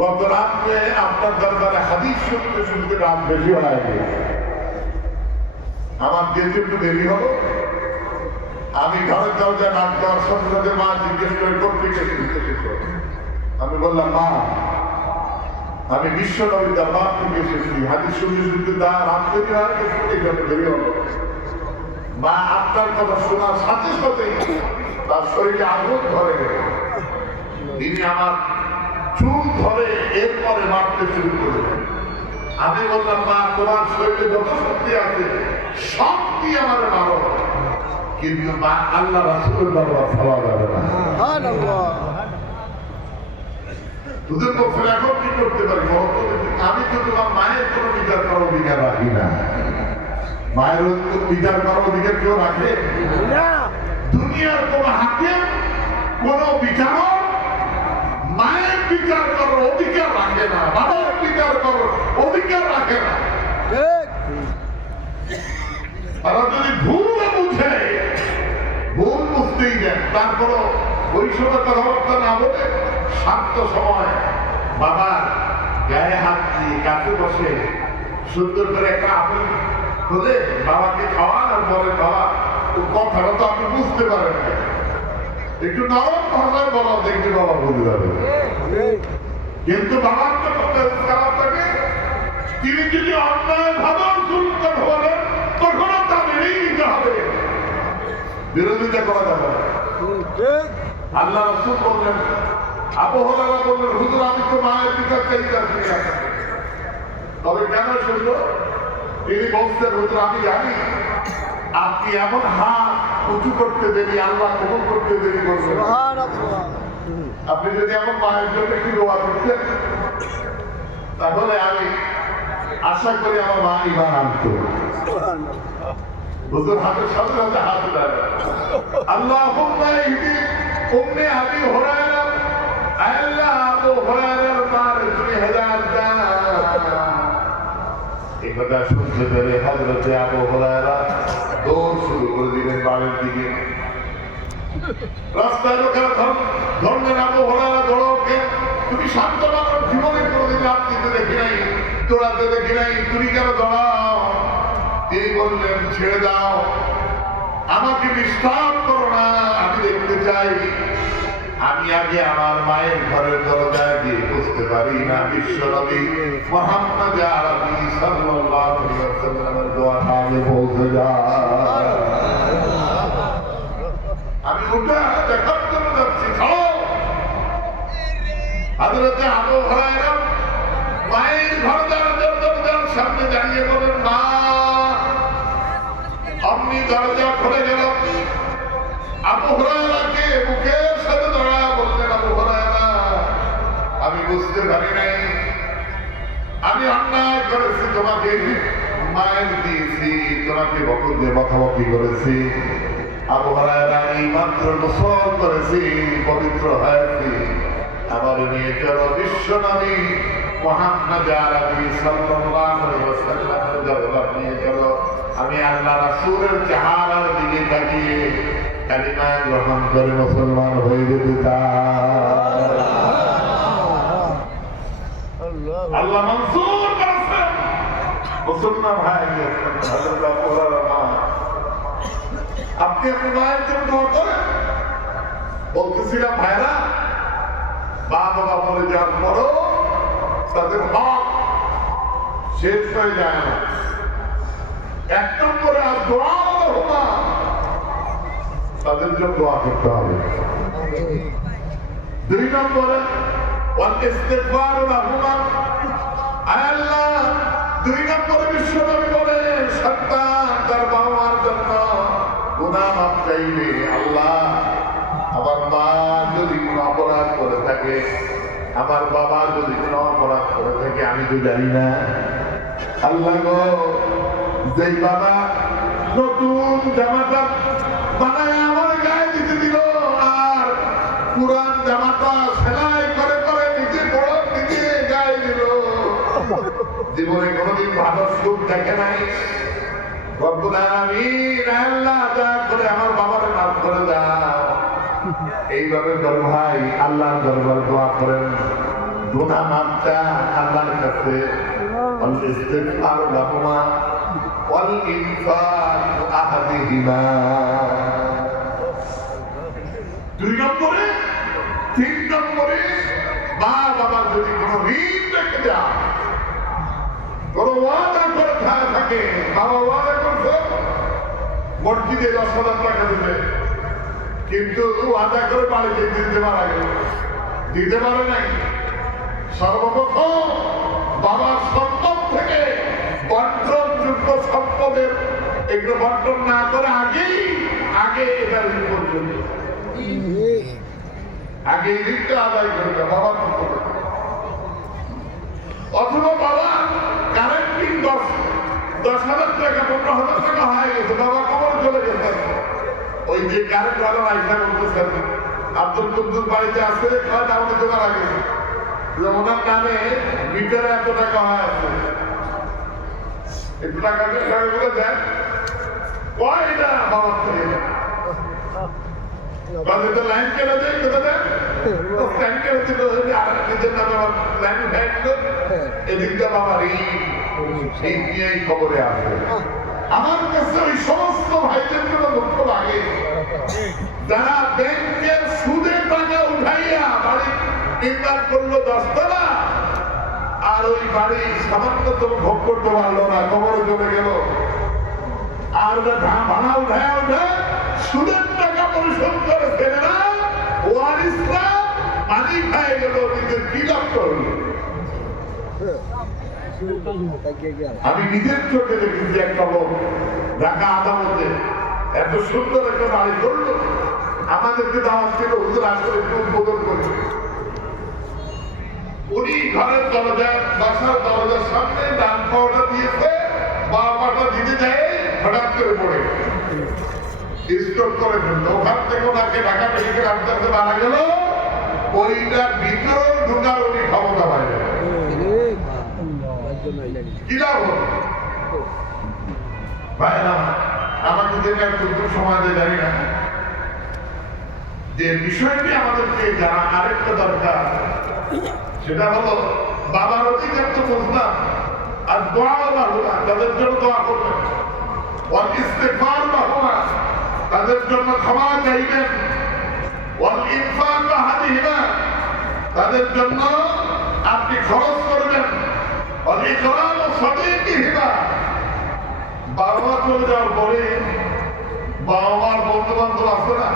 গত রাত্রে আপনার দরবারে হাদিস শুনতে শুনতে রাত বেশি হয়ে গিয়েছে, আমার যেতে একটু দেরি হলো। আমি ঘরের দরজা নাম দেওয়ার সাথে সাথে মা জিজ্ঞেস করে করতে এসেছো? আমি বললাম, মা আমি বিশ্ব নবীর দরবার থেকে এসেছি, হাদিস শুনতে শুনতে রাত দেরি হয়ে গেছে, এই জন্য দেরি হলো। মা আপনার কথা শোনার সাথে সাথেই তার শরীরে আগুন ধরে গেল, তিনি আমার চুল ধরে এরপরে মারতে শুরু করলেন। আমি বললাম, মা তোমার শরীরে যত শক্তি আছে সব দিয়ে আমার মারো, কিন্তু মা আল্লাহ রাসূলের দরবার ছাড়া যাবে না। হুজুর বলছেন, এখন কি করতে পারি? আমি তো তোমার মায়ের কোনো বিচার করার অধিকার রাখি না। মায়ের বিচার করার অধিকার কেউ রাখে না। দুনিয়ার কোন হাকিম, কোন বিচারক মায়ের বিচার করার অধিকার রাখে না, বাবার বিচার করার অধিকার রাখে না। তারা যদি ভুল বুঝে, ভুল বুঝতেই দেন, তারপরও ওই সময় কথাবার্তা না বলে শান্ত সময় বাবার গায়ে হাত দিয়ে কাছে বসে সুন্দর করে একটা আপেল খুলে বাবাকে খাওয়ান আর বলেন, বাবা ও কথাটা তো আপনি বুঝতে পারেন না, একটু নরম ভাষায় বলা, দেখতে বাবা বুঝতে যাবে। কিন্তু বাবার তো খারাপ থাকে, তিনি যদি অন্যায় ভাবে কথা বলেন তখনও তা মেনেই নিতে হবে, বিরোধিতা করা যাবে না। আল্লাহ রাসূল বললেন, আবু হুরায়রা বললেন, হুজুর আমি তো মায়ের বিচার চাইতেছি, তবে কেন শুনলো? তিনি বলছেন, হুজুর আমি জানি আপনি এমন হাত উঁচু করতে দেরি, আল্লাহ কবুল করতে দেরি করবেন। আপনি যদি এমন মায়ের জন্য একটু দোয়া করতেন তাহলে আমি আশা করি আমার মা ঈমান আনতো। হুজুর হাতের সাথে সাথে হাত উঠায়, আল্লাহুম্মা ইহদি উম্মে আবি হুরায়রা, আল্লাহ আবু হুরায়রার মার তুমি হেদায়েত দাও। এই কথা শুনতে পেরে হযরতে আবু হুরায়রা দৌড় শুরু করে দিলেন বাড়ির দিকে। রাস্তায় লোকেরা ধরলেন, আবু হুরায়রা দৌড়কে, তুমি শান্ত মানুষ, জীবনে কোনোদিন রাত দিতে দেখি নাই, দৌড়াতে দেখি নাই, তুমি কেন দৌড়াও? তিনি বললেন, ছেড়ে দাও, আমাকে ডিস্টার্ব করো না, আমি দেখতে চাই, আমি আগে আমার মায়ের ঘরের দরজায় গিয়ে বুঝতে পারি না বিশ্ব নবী মুহাম্মদ আরবি সাল্লাল্লাহু আলাইহি ওয়াসাল্লামের দোয়া আগে পৌঁছে যায়। আমি উঠে দেখার জন্য যাচ্ছি, খাও। হযরত আবু হুরায়রা মায়ের দরজার সামনে দাঁড়িয়ে বলেন, মা। অমনি দরজা খুলে গেল। আবু হুরায়রাকে বুকের সাথে ধরা বললেন, আবু হুরায়রা, আমি বুঝতে পারি নাই, আমি অন্যায় করেছি, তোমাকে মায়ের দিয়েছি, তোমাকে বকাবকি করেছি। আবু হুরায়রা এই মাত্র গোসল করেছি, পবিত্র হয়েছি, আমার নিয়ে চলো বিশ্ব নবী মুহাম্মদ আরবি সাল্লাল্লাহু আলাইহি ওয়াসাল্লামের দরবার নিয়ে চলো। আমি আল্লাহ রাসূলের চেহারার দিকে তাকিয়ে কালিমা গ্রহণ করে মুসলমান হয়ে যেতে চাই। আল্লাহ মনসুর করেছেন, মুসলমান হয়ে গেছেন। হযরত আবু হুরায়রা, আপনি আপনার মায়ের জন্য দোয়া করেন। বলতেছিলাম, ভাইরা, বাবা মরে যাওয়ার পরও তাদের হক শেষ হয়ে যায় না। এক নম্বরে আর দোয়া হলো না, তাদের জন্য দোয়া করতে হবে। দুই নম্বরে ইস্তিগফার লাহুমা। আল্লাহ, দুই নম্বরে বিশ্বনবী বলেন, সন্তান তার বাবা মার জন্য গুনাহ মাফ চাইবে। আল্লাহ, আমার মা যদি কোনো অপরাধ করে থাকে, আমার বাবা যদি কোনো অপরাধ করে থাকে, আমি তো জানি না। আল্লাহ গো, যেই বাবা নতুন জামাটা বানায় আমার গায়ে দিতে দিল, আর পুরান জামাটা সেলাই করে করে নিজে বড় নিজে গায়ে দিল, জীবনে কোনোদিন ভালো সুখ দেখে নাই। রব্বুল আলামিন, আল্লাহ দয়া করে আমার বাবাকে মাফ করে দাও। এইভাবে বড় ভাই আল্লাহর দরবারে দোয়া করেন, গুনাহ মাফ চান আল্লাহর কাছে। ইস্তিগফার লাহুমা ওয়াল ইনফাক আহাদিহিমা। দুই নম্বরে, তিন নম্বরে, মা বাবা যদি কোনো ঋণ রেখে দেয়, কোনো ওয়াদা করে থাকে, বাবা ওয়াদা করছে মসজিদে 10,000 টাকা দেবে, কিন্তু ওয়াদা করে বাড়িতে দিতে মারা গেল, দিতে পারে নাই। সর্বপ্রথম বাবার সম্পদ থেকে বন্টনযোগ্য সম্পদের এগুলো বন্টন না করে আগে এটা ঋণ পর্যন্ত আগে ঋণটা আদায় করবে বাবার পক্ষ থেকে। অথবা বাবা কারেন্টিং 10,000 টাকা 15,000 টাকা হয়ে গেছে, বাবা কবর চলে গেছে, ওই যে কারেন্ট ভালো আইসা বলতেছেন, আব্দুল কুদ্দুস বাড়িতে আসতে কয় আমাকে জোগাড় আগে ওনার নামে মিটারে এত টাকা হয়ে আছে, একটু টাকা গুলো দেন, কয় না বাবার থেকে লাইন কেটে দেয়, কোথা দেন লাইন কেটে নিজের নামে আমার লাইন উঠাই দিল, এদিকটা বাবার এই নিয়েই খবরে আসে। আমার কাছে ওই সমস্ত ভাইদের জন্য দুঃখ লাগে যারা ব্যাংকের সুদের টাকা উঠাইয়া বাড়ি নির্মাণ করলো 10 তলা, আর ওই বাড়ি সামান্যতম ভোগ করতে পারলো না, কবরে চলে গেল। আর ওটা ভাড়া উঠায় সুদের টাকা পরিশোধ করে ফেলে না, ওয়ারিসরা পানি খায় গেল, নিজের কি লাভ করলো। আমি নিজের চোখে দেখেছি একটা লোক ঢাকা আদালতে এত সুন্দর একটা বাড়ি করলো, আমাদেরকে দাওয়াত ছিল হুজুর আসলে একটু উদ্বোধন করবে। উনি ঘরের দরজায় বাসার দরজার সামনে ডান পাওয়াটা দিয়েছে, বা পাটা দিতে যায়, হঠাৎ করে পড়ে স্ট্রোক করে ফেললো। ওখান থেকে ওনাকে ঢাকা মেডিকেল হাসপাতালে মারা গেল, ওইটার ভিতরেও ঢোকার উনি ক্ষমতা পায় না। কি লাভ হল ভাইরা, আমাকে যেটা একটু সময় দিয়ে জানি না, যে বিষয়টি আমাদেরকে জানা আরেকটা দরকার, সেটা হলো বাবার অধিকার তো বুঝলাম, আর দোয়া বাহুরা তাদের জন্য দোয়া করবেন, ইস্তেগফার বাহুরা তাদের জন্য ক্ষমা চাইবেন, ওয়াল ইনফাক আহাদিহিমা, তাদের জন্য আপনি খরচ করবেন। ওয়াল ইকরাম সাদিকিহিমা, বাবা মা চলে যাওয়ার পরে বাবা মার বন্ধু বান্ধব আছে না,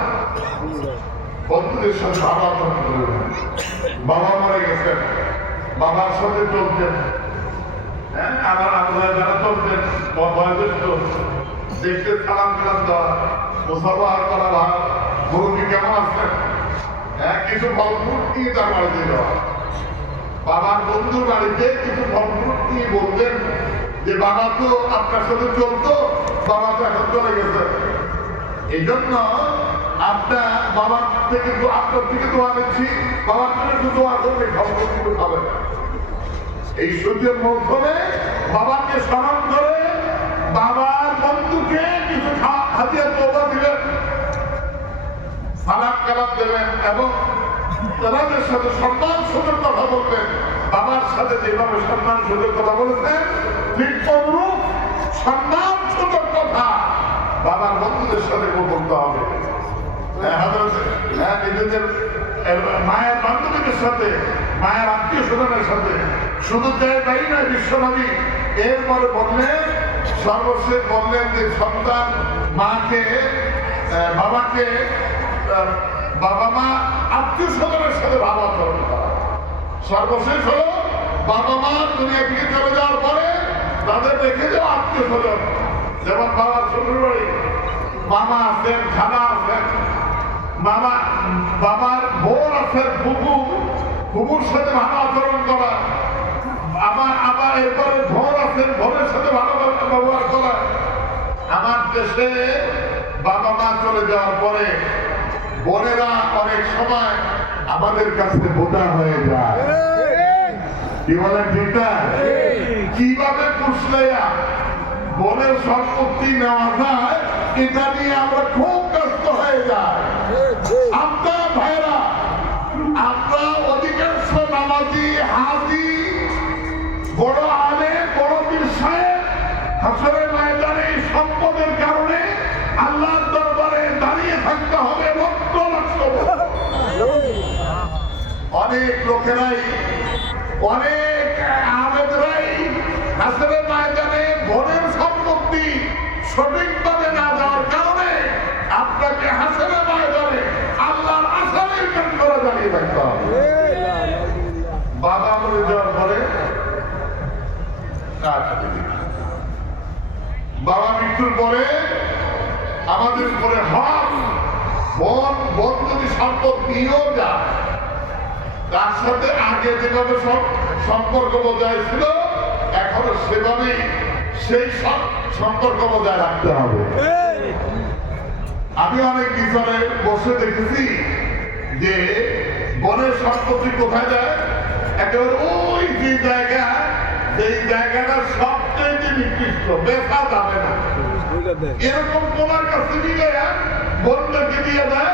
বন্ধুদের সাথে আলোচনা করবেন। বাবা মারা গেছেন, বাবার সাথে চলতেন, হ্যাঁ আমার আপনারা যারা চলতেন বয়োজ্যেষ্ঠ, দেখতে সালাম কালাম দেওয়া, মুসাফা করা, ভাব মুরব্বী কেমন আছেন, হ্যাঁ কিছু ফল ফ্রুট নিয়ে তার বাড়িতে দেওয়া। বাবার বন্ধুর বাড়িতে কিছু ফল ফ্রুট নিয়ে বলতেন যে বাবা তো আপনার সাথে চলতো, বাবা তো এখন চলে গেছে, এই জন্য আপনার বাবার থেকে আপনার থেকে দোয়া নিচ্ছি, বাবার জন্য একটু দোয়া করবে, ফল ফ্রুট খাবেন। এই সূর্যের মৌসুমে বাবাকে স্মরণ করে বাবার বন্ধুকে কিছু হাতিয়া তওবা দিবেন, সালাম কালাম দেবেন এবং তাদের সাথে সম্মান সুযোগ কথা বলবেন। বাবার সাথে যেভাবে সম্মান সুযোগ কথা বলেছেন ঠিক অনুরূপ সম্মান সুযোগ কথা বাবার বন্ধুদের সাথে বলতে হবে। নিজেদের মায়ের বান্ধবীদের সাথে, মায়ের আত্মীয় স্বজনের সাথে, শুধু তাই নয়, বিশ্বনবী এরপরে বললেন, সর্বশেষ বললেন যে সন্তান মাকে বাবাকে বাবা মা আত্মীয় স্বজনের সাথে ভাব আচরণ করা। সর্বশেষ হলো বাবা মা দুনিয়া থেকে চলে যাওয়ার পরে তাদের রেখে যাওয়া আত্মীয় স্বজন, যেমন বাবার শ্বশুর বাড়ি, মামা আছেন, খালা আছেন, মামা বাবার বোন আছেন, ফুপুর সাথে ভালো আচরণ করা, আবার এরপরে ভোর আছেন, ভোরের সাথে ভালো ব্যবহার করা। আমার দেশে বাবা মা চলে যাওয়ার পরে বোনেরা অনেক সময় আমাদের কাছে বোঝা হয়ে যায়। কি বলেন ঠিক না? কিভাবে পুষলাইয়া বোনের সম্পত্তি নেওয়া যায় এটা নিয়ে আমরা খুব ব্যস্ত হয়ে যাই। আপনার ভাইরা, আমরা অধিকাংশ নামাজি, হাজি, বড় আলে, বড় পীর সাহেব হাসরের ময়দানে এই সম্পদের কারণে আল্লাহর দরবারে দাঁড়িয়ে থাকতে হবে লক্ষ লক্ষ। অনেক লোকেরাই, অনেক আলেমরাই হাসরের ময়দানে বোনের সম্পত্তি সঠিকভাবে না দেওয়ার কারণে আপনাকে হাসরের ময়দানে আল্লাহর আসামির কাজ করে দাঁড়িয়ে থাকতে হবে। বাবা মরে যাওয়ার পরে বাবা মৃত্যুর পরে আমাদের উপরে হক, বোন যদি সম্পদ নিয়েও যায় তার সাথে আগে যেভাবে সম্পর্ক বজায় ছিল এখনো সেভাবেই সেই সম্পর্ক বজায় রাখতে হবে। আমি অনেক বিষয়ে বসে দেখেছি যে বনের সম্পত্তি কোথায় যায়, একেবারে ওই যে জায়গা, সেই জায়গাটা সবচেয়ে নিকৃষ্ট, বেচা যাবে না, এরকম তোমার কাছে নিয়ে বন্ধুকে দিয়ে দেয়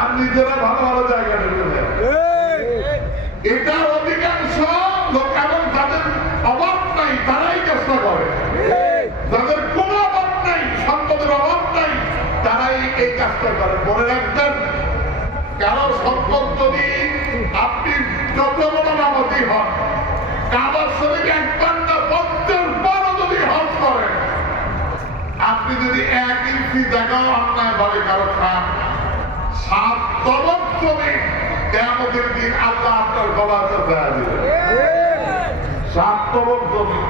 আর নিজেরা ভালো ভালো জায়গা ঢুকে দেয়। এটা অধিকাংশ লোক, এবং যাদের অভাব নাই তারাই চেষ্টা করে, যাদের কোনো অভাব নাই, সম্পদের অভাব নাই, তারাই এই কাজটা করে। মনে রাখবেন, কারো সম্পদ যদি আপনি যত বড় নামাজি হন, কাবার শরীফ একবার না 50 বারও যদি হজ করেন, আপনি যদি 1 ইঞ্চি জায়গাও অন্যায় ভাবে কারো খান, 7 তবক জমি কিয়ামতের দিন আল্লাহ আপনার গলাতে দেয়া দিবেন। 7 তবক জমি।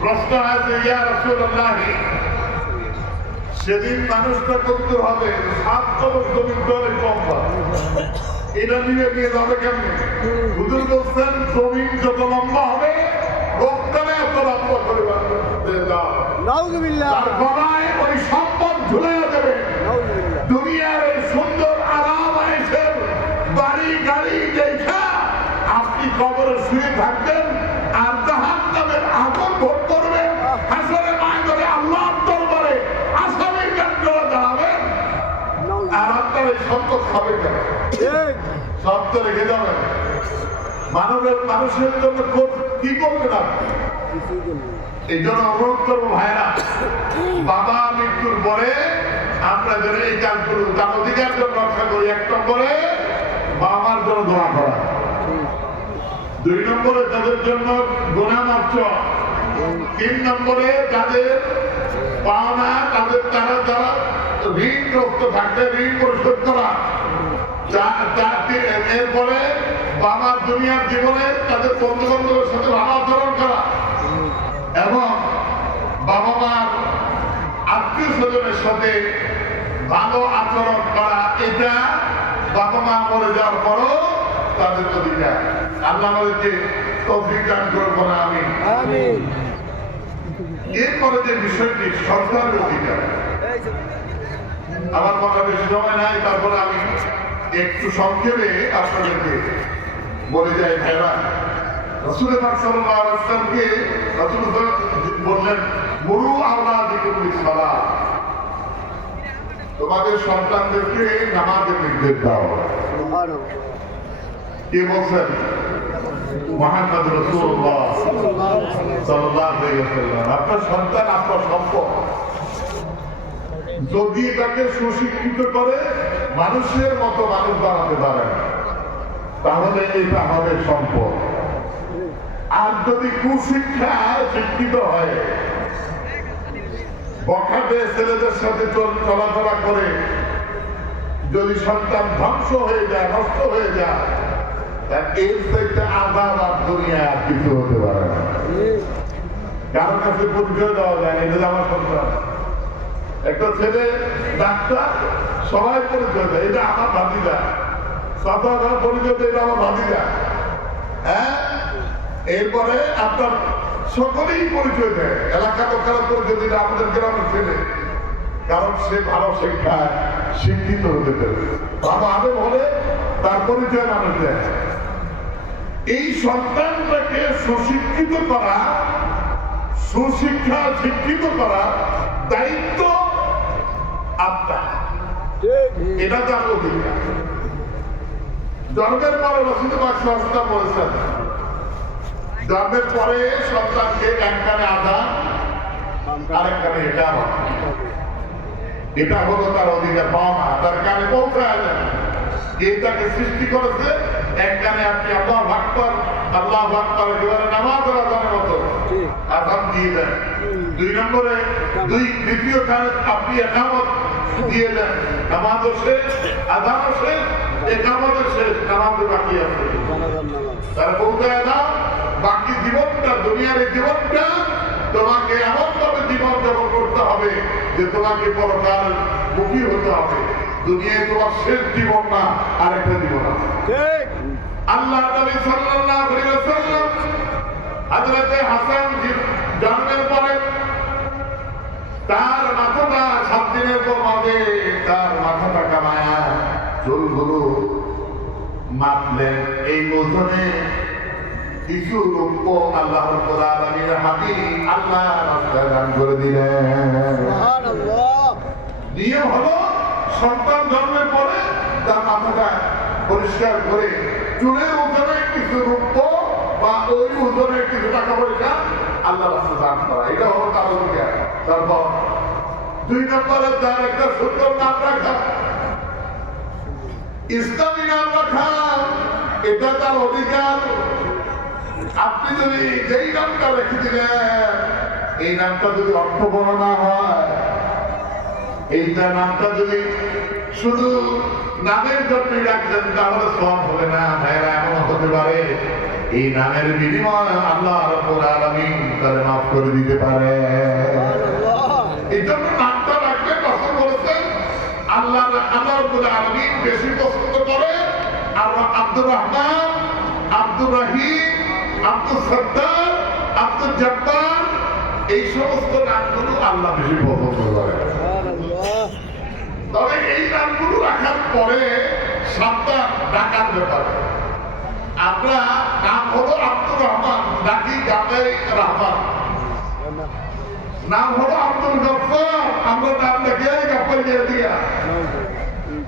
প্রশ্ন আছে, ইয়া রাসূলুল্লাহ, সেদিন মানুষটা করতে হবে 7 তবক জমির দলে কম পাবে, এটা নিয়ে যাবে কেমনি? হুজুর বলছেন জমিন যত লম্বা হবে লোকটারে এত লম্বা করে তার গলায় ওই সম্পদ ঝুলে যাবে। দুনিয়ার এই সুন্দর আরাম আয়েশের বাড়ি গাড়ি দেখা আপনি কবরে শুয়ে থাকবেন আর জাহান্নামের আগুন ভোগ করবেন, হাসরে ময়দানে আল্লাহর দরবারে আসামির কাঠগড়ায় দাঁড়াবেন, আর আপনার এই সম্পদ খাবে কেন? সব তো রেখে যাবেন। মানুষের জন্য কি করবেন আপনি? এই জন্য অনুরোধ করবো ভাইরা, বাবা মৃত্যুর পরে আমরা যেন এই কাজ করুন, তার অধিকার রক্ষা করি। একটা নম্বরে বাবা মার জন্য দোয়া করা, 2 নম্বরে তাদের জন্য গুনাহ মাফ চাওয়া, 3 নম্বরে তাদের পাওনা তারা যারা ঋণগ্রস্ত থাকলে ঋণ পরিশোধ করা, এরপরে বাবার দুনিয়ার জীবনে তাদের বন্ধু বান্ধবের সাথে ভালো আচরণ করা এবং বাবা মার আত্মীয় স্বজনের সাথে ভালো আচরণ করা, এটা বাবা মা মরে যাওয়ার পরও তাদের অধিকার। আল্লাহ আমাদেরকে তৌফিক দান করবো না আমি। এরপরে যে বিষয়টি সরকারের অধিকার, আমার কথা বেশি সময় নাই, তারপরে আমি একটু সংক্ষেপে আপনাদেরকে বলে যাই ভাইরা, রাসূল পাক সাল্লাল্লাহু আলাইহি ওয়াসাল্লামকে রাসূল বললেন মুরু আওলাদিকুম বিসসালাহ, তোমাদের সন্তানদেরকে নামাজের নির্দেশ দাও। কে বলছেন? মুহাম্মদ রাসূলুল্লাহ সাল্লাল্লাহু আলাইহি ওয়াসাল্লাম। আপনার সন্তান আপনার সম্পদ, যদি তাকে সুশিক্ষিত করে মানুষের মতো মানুষ বানাতে পারেন তাহলে এটা হবে সম্পদ। আর যদি কুশিক্ষা শিক্ষিত হয়, বখাটে ছেলেদের সাথে চলাফেরা করে যদি সন্তান ধ্বংস হয়ে যায়, নষ্ট হয়ে যায়, এর থেকে আযাব আর দুনিয়ায় আর কিছু হতে পারে না। কারোর কাছে পরিচয় দেওয়া যায়, এটা আমার সন্তান। একটা ছেলে ডাক্তার, সবাই পরিচয় দেয়, এটা আমার ভাতিজা। সাধারণ পরিচয় দেয়, এটা আমার ভাতিজা। হ্যাঁ, এরপরে আপনার সকলেই পরিচয় দেয়, এলাকা লোকেরা পরিচয় দিলে আমাদের গ্রামের ছেলে, কারণ সে ভালো শিক্ষায় শিক্ষিত হতে পেরেছে, ভালো আবেগ হলে তার পরিচয় মানুষ দেয়। এই সন্তানটাকে সুশিক্ষিত করা, সুশিক্ষা শিক্ষিত করা দায়িত্ব আপনার, এটা তার অধিকার। জন্মের পরে রাসূল পাক সাল্লাল্লাহু আলাইহি ওয়াসাল্লাম বলেছেন, জন্মের পরে সন্তানকে এক কানে আযান আরেক কানে ইকামত, এটা হলো তার অধিকার, পাওনা তার কানে পৌঁছায় না। এটাকে সৃষ্টি করেছে, এক কানে আপনি আল্লাহু আকবার আল্লাহু আকবার একেবারে নামাজের আযানের মতো আযান দিয়ে দেন, 2 নম্বরে দ্বিতীয় কানে আপনি ইকামত দিয়ে দেন, নামাজও শেষ, আযানও শেষ, ইকামতও শেষ, নামাজও বাকি আছে। তার পৌঁছায় দাও, বাকি জীবনটা, দুনিয়ার জীবনটা তোমাকে এমন ভাবে জীবন যাপন করতে হবে যে তোমাকে পরকাল মুখী হতে হবে। দুনিয়ায় তোমার শেষ জীবন না, আরেকটা জীবন আছে। আল্লাহ নবী সাল্লাল্লাহু আলাইহি ওয়াসাল্লাম হযরত হাসান জন্মের পরে তার মাথাটা 7 দিনের পর মাঝে তার মাথাটা কামায়া চুলগুলো মাপলেন, এই ওজনে কিছু রূপ আল্লাহ রাব্বুল আলামিনের হাবিব আল্লাহ রাস্তায় দান করে দিলেন। সুবহানাল্লাহ। নিয়ম হলো সন্তান জন্মের পরে তার মাথাটা পরিষ্কার করে চুলের ওজনে কিছু রূপ বা ওই ওজনে কিছু টাকা পয়সা আল্লাহ রাস্তায় দান করা, এটা হলো তার অধিকার। তারপর 2 নম্বরে তার একটা সুন্দর নাম রাখা, ইসলামী নাম রাখা, এটা তার অধিকার। আপনি যদি যেই নামটা রেখে দিলেন, এই নামটা যদি অর্থবহ না হয়, এইটা নামটা যদি শুধু নামের জন্যই রাখছেন তাহলে সওয়াব হবে না। ভাইরা, এমন হতে পারে এই নামের বিনিময়ে আল্লাহ রাব্বুল আলামিন তারে মাফ করে দিতে পারে। এই জন্য নামটা রাখবেন, রাসূল বলেছেন আল্লাহ রাব্বুল আলামিন বেশি পছন্দ করে আব্দুর রহমান, আব্দুর রহিম, আব্দুল সত্তার, আব্দুল জব্বার, এই সমস্ত নামগুলো আল্লাহ বেশি পছন্দ করে। তবে এই নামগুলো রাখার পরে সন্তান ডাকার ব্যাপারে, আমরা নাম হলো আব্দুর রহমান, ডাকি জামাই রহমান। নাম হলো আব্দুল গফফার, আমরা নাম দেখে গফফার দিয়ে দিয়া।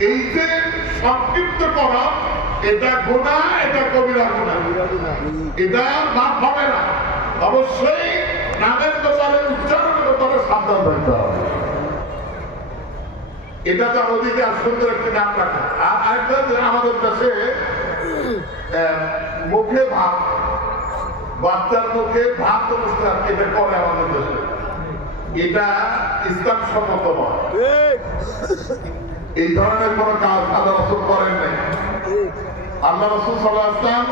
এই যে সংক্ষিপ্ত করা, এটা গুনাহ, এটা কবিরা গুনাহ, এটা মাফ হবে না। অবশ্যই নামের ব্যাপারে, উচ্চারণের ব্যাপারে সাবধান থাকতে হবে। এটা তো ওদিকে আর সুন্দর একটি নাম রাখা। আর আরেকটা যে আমাদের দেশে মুখে ভাত, বাচ্চার মুখে ভাত অনুষ্ঠান এটা করে আমাদের দেশে। এটা ইসলাম সম্মত নয়। এই ধরনের কোন কাজ আল্লাহ রাসূল করেন নাই। আল্লাহ রাসূল সাল্লাল্লাহু আলাইহি ওয়াসাল্লাম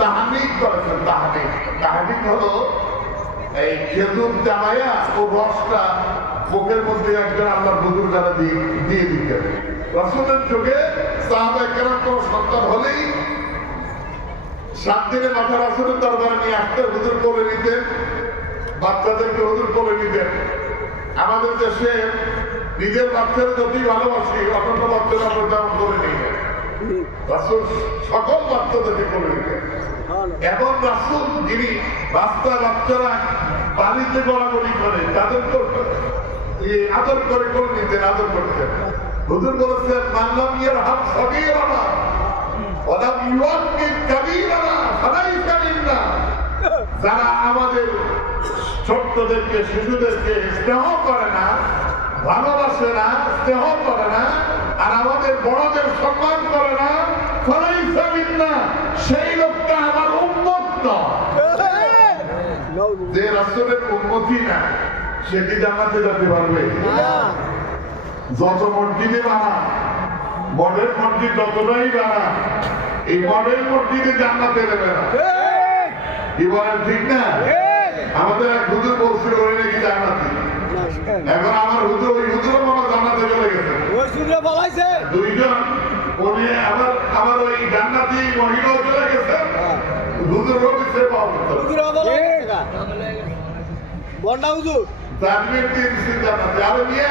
তাহনিক করেছেন। তাহনিক হলো এই খেজুর জামাইয়া ও রসটা মুখের মধ্যে একজন আল্লাহর হুজুর দ্বারা দিয়ে দিতেন। রাসূলের যুগে সাহাবায়ে কেরাম কোন সন্তান হলেই 7 দিনে মাথা রাসূলের দরবারে নিয়ে আসতেন, হুজুর কোলে নিতেন, বাচ্চাদেরকে হুজুর কোলে নিতেন। আমাদের দেশে নিজের বাচ্চারা যতই ভালোবাসি, অন্য বাচ্চারা আমরা তেমন করে নিই না। রাসূল সকল বাচ্চাদেরকে কোলে নিতেন। এখন রাসূল যিনি বাচ্চারা বাড়িতে গড়াগড়ি করে তাদেরকে আদর করে কোলে নিতেন, আদর করতেন। হুজুর বলেছেন, মানলাম ইয়ারহাম সগীরানা ওয়ালাম ইউআক্কির কাবীরানা ফালাইসা মিন্না। যারা আমাদের ছোট্টদেরকে, শিশুদেরকে স্নেহ করে না, ভালোবাসে না, স্নেহ করে না, আর আমাদের বড়দের সম্মান করে না, ফালাইসা মিন্না, সেই লোকটা আমার উম্মত নয়। যে রাসূলের উম্মতই না, সে কি জান্নাতে যেতে পারবে? যত মসজিদে বানা, মডেল মসজিদ যতটাই বানা, এই মডেল মসজিদে জান্নাতে দেবে না। কি বলেন, ঠিক না? আমাদের এক হুজুর বলছিল ওই নাকি জান্নাতি। এখন আমার হুজুর, ওই হুজুরও মনে জান্নাতে চলে গেছে। দুইজন উনি আমার ওই জান্নাতি মহিলাও চলে গেছে, হুজুর রবিছে বন্ডা হুজুর জান্নাত দিয়েছে জান্নাতে। আর নিয়ে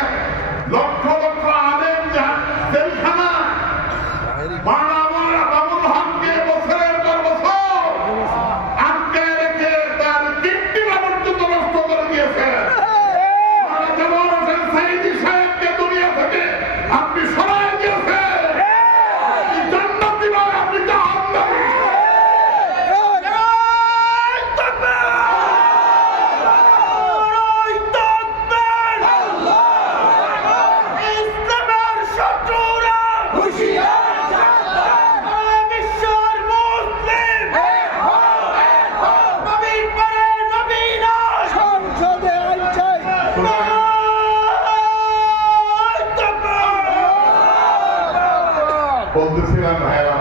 লক্ষ লক্ষ আলেম জেলখানা মারা বাবুল হককে বছরের পর বছর আটকে রেখে তার কীর্তিমা পর্যন্ত নষ্ট করে দিয়েছে। জামাল হোসেন সাইদি সাহেবকে দুনিয়া থেকে আপনি সরাই দিয়েছেন। জান্নাতি নয়, আপনি জাহান্নামী। বলতেছিলাম ভাইয়েরা,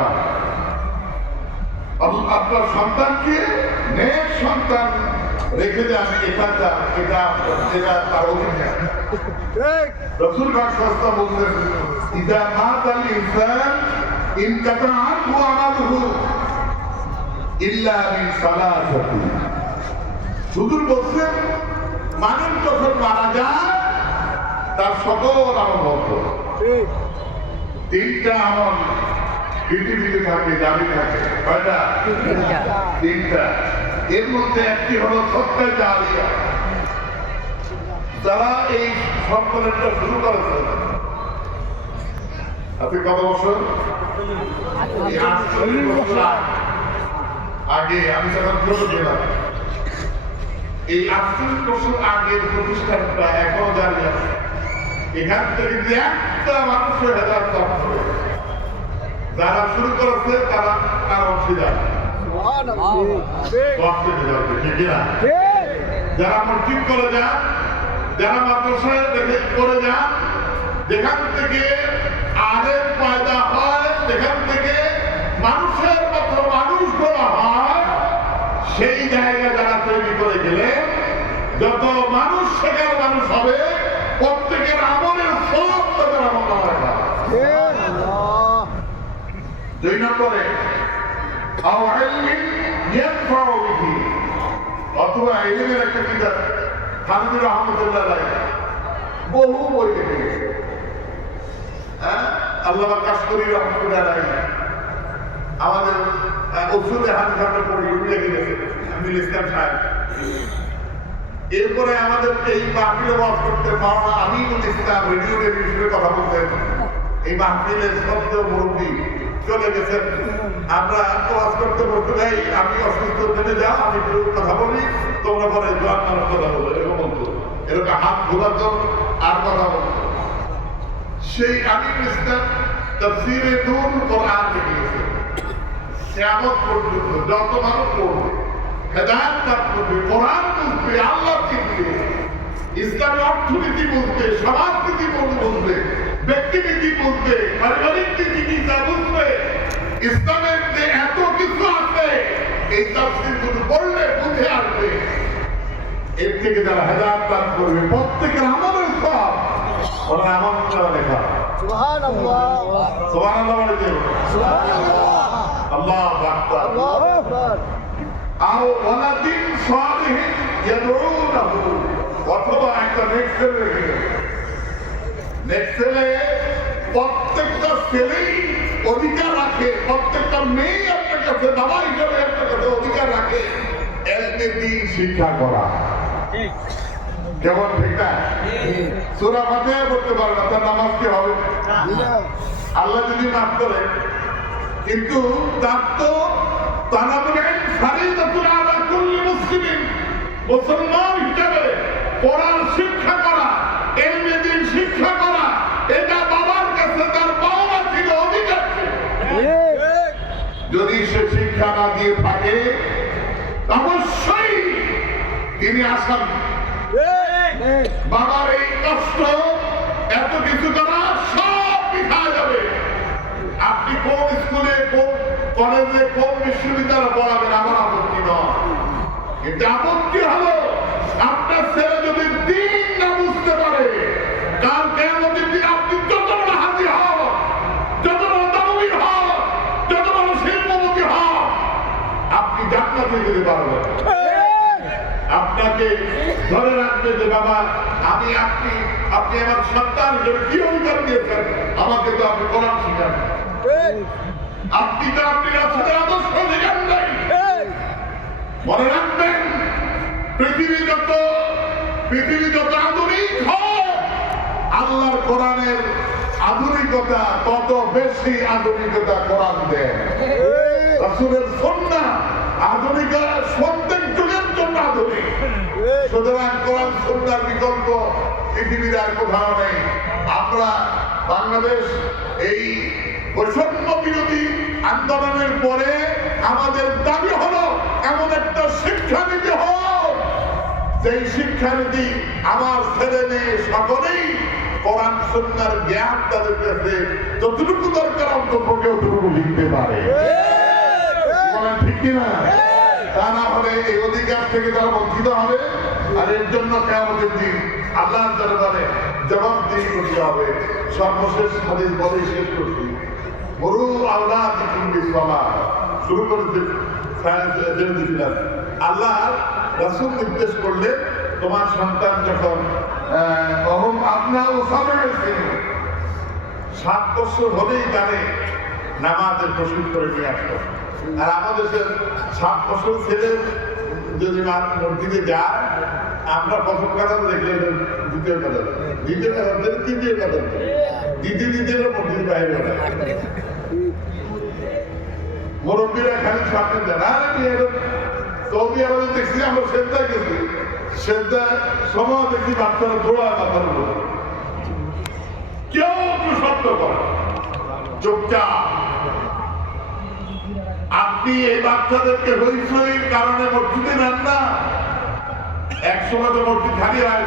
আপনার সন্তানকে নেক সন্তান রেখে যান, এটা তার অধিকার। রাসূল পাক সাল্লাল্লাহু আলাইহি ওয়াসাল্লাম বলতেন, ইযা মাতাল ইনসান ইনকাতা আনহু আমালুহু ইল্লা মিন সালাসাতি। হুজুর বলছেন, মানুষ যখন মারা যায় তার সকল আমল বন্ধ। তিনটা আমল পৃথিবীতে থাকে, জারি থাকে। কয়টা? তিনটা। এর মধ্যে একটি হলো সদকা জারিয়া। যারা এই সম্মেলনটা শুরু করেছে, আপনি কত বছর? 48 বছর আগে আমি যখন ছোট ছিলাম, এই 48 বছর আগের প্রতিষ্ঠানটা এখনো জারি আছে। এখান থেকে যে একটা মানুষের হেদায়েত লাভ করে, যারা শুরু করেছে তারা অংশীদার। যারা মসজিদ করে যান, যারা মাদ্রাসায় করে যান, যেখান থেকে আলেম পয়দা হয়, যেখান থেকে মানুষের মতো মানুষ গড়া হয়, সেই জায়গা যারা তৈরি করে গেলে যত মানুষ সেখানে মানুষ হবে, প্রত্যেকের আমলের সব তাদের আমল রাখা। 2 নম্বরে অথবা ইলমের একটা কিতাব হামিদুর রহমতুল্লাহ বহু বই লিখে গেছে। আল্লামা কাশকরি রহমতুল্লাহ আমাদের ওষুধে হাদিস আমরা পড়ি, লিখে গেছে আমিনুল ইসলাম সাহেব। এরপরে আমাদের এই মাহফিলে ওয়াজ করতে মাওলানা আমিনুল ইসলাম রেডিও টেলিভিশনে কথা বলতেন। এই মাহফিলের শব্দ মুরব্বী চলে গেছেন। আমরা ওয়াজ করতে বলতে ভাই আমি অসুস্থ, মেনে যাও, আমি একটু কথা বলি, তোমরা পরে জোয়ান মানুষ কথা বলো, এরকম বলতো। এরকম হাত ঘোরাতো আর কথা বলতো। সেই আমির ইসলাম তাফসীরে নূর কোরআন লিখেছে কিয়ামত পর্যন্ত যত মানুষ পড়বে হেদায়েত লাভ করবে কোরআন বুঝবে আল্লাহ চিনবে ইসলামী অর্থনীতি বুঝবে সমাজনীতি বুঝবে ব্যক্তিনীতি বুঝবে পারিবারিক নীতি যা বুঝবে ইসলামের যে এত কিছু আছে এই তাফসীরগুলো পড়লে বুঝে আসবে এর থেকে যারা হেদায়েত লাভ করবে প্রত্যেকের আমলের সব ওরা আমল করে লেখা সুবহানাল্লাহ সুবহানাল্লাহ বলে সুবহানাল্লাহ আল্লাহু আকবার আল্লাহু আকবার আর ওয়ালাদিন সালিহিন ইয়াদউনাহু অথবা একটা নেক্সেলে প্রত্যেকটা ছেলেই অধিকার রাখে প্রত্যেকটা মেয়ে আপনার কাছে বাবা হিসাবে আপনার কাছে অধিকার রাখে এলমে দ্বীন শিক্ষা করা কেমন ঠিক না সূরা ফাতিহা পড়তে পারে না তার নামাজ কি হবে আল্লাহ যদি মাফ করে কিন্তু তার তো তানাবুল ফরিদাতুন আলা কুল্লি মুসলিমিন মুসলমান হিসেবে কোরআন শিক্ষা করা এলমে দ্বীন শিক্ষা করা এটা বাবার কাছে তার পাওয়া ছিল অধিকার ছিল যদি সে শিক্ষা না দিয়ে থাকে অবশ্যই তিনি আসামি বাবার এই কষ্ট এত কিছু করা সব পিঠা যাবে আপনি কোন স্কুলে কোন কলেজে কোন বিশ্ববিদ্যালয়ে পড়াবেন আমার আপত্তি নয় কিন্তু আপত্তি হলো আপনার ছেলে যদি দিন না বুঝতে পারে কাল কিয়ামতের দিন আপনি যত বড় হাজি হন যত বড় দানবী হন যত বড় শিল্পপতি হন আপনি জান্নাতে যেতে পারবেন আপনাকে ধরে রাখবে যে বাবা আমি আপনি আমার সন্তান হিসেবে কি অধিকার দিয়েছেন আমাকে তো আপনি কোরআন শিখান আপনি তো আপনি রাসূলের আদর্শ শিখান নাই মনে রাখবেন পৃথিবী যত আধুনিক হোক আল্লাহর কোরআনের আধুনিকতা তত বেশি আধুনিকতা কোরআন দেয় রাসূলের সুন্নাহ আধুনিকতা প্রত্যেক যুগের জন্য আধুনিক সুতরাং কোরআন সুন্নাহর বিকল্প পৃথিবীর আর কোথাও নেই আমরা বাংলাদেশ এই বৈষম্য বিরোধী আন্দোলনের পরে আমাদের দাবি হলো এমন একটা শিক্ষানীতি হোক যেই শিক্ষানীতি আমার ছেলে মেয়ে সকলেই কোরআন সুন্নাহর জ্ঞান তাদের কাছে যতটুকু দরকার অন্ততপক্ষে অতটুকু লিখতে পারে বলেন ঠিক কিনা তা না হলে এই অধিকার থেকে তারা বঞ্চিত হবে আর এর জন্য কিয়ামতের দিন আল্লাহর দরবারে জবাবদিহি করতে হবে সর্বশেষ হাদিস বলে শেষ করছি মরু আওলাদিকুম বিসসালাহ শুরু করেছে জেনে দিয়েছিলেন আল্লাহ রাসূল নির্দেশ করলে তোমার সন্তান যখন আপনার 7 বছর হলেই জানে নামাজের প্রশিক্ষণ করে নিয়ে আসতো আর আমাদের 7 বছর ছেলে যদি মসজিদে যায় আমরা প্রথম কথা দেখলে দ্বিতীয় কথা তৃতীয় কথা দ্বিতীয় মসজিদ বাইরে মুরব্বীরা খালি সামনে দেন সৌদি আরবে দেখছি আমরা সেদ্দায় গেছি সেদ্দায় সময় দেখি বাচ্চারা দৌড়ায় মাথার উপর কেউ একটু শব্দ করে চুপচাপ আপনি এই বাচ্চাদেরকে হইচইর কারণে মসজিদে নেন না একসময় তো মসজিদ খালি হয়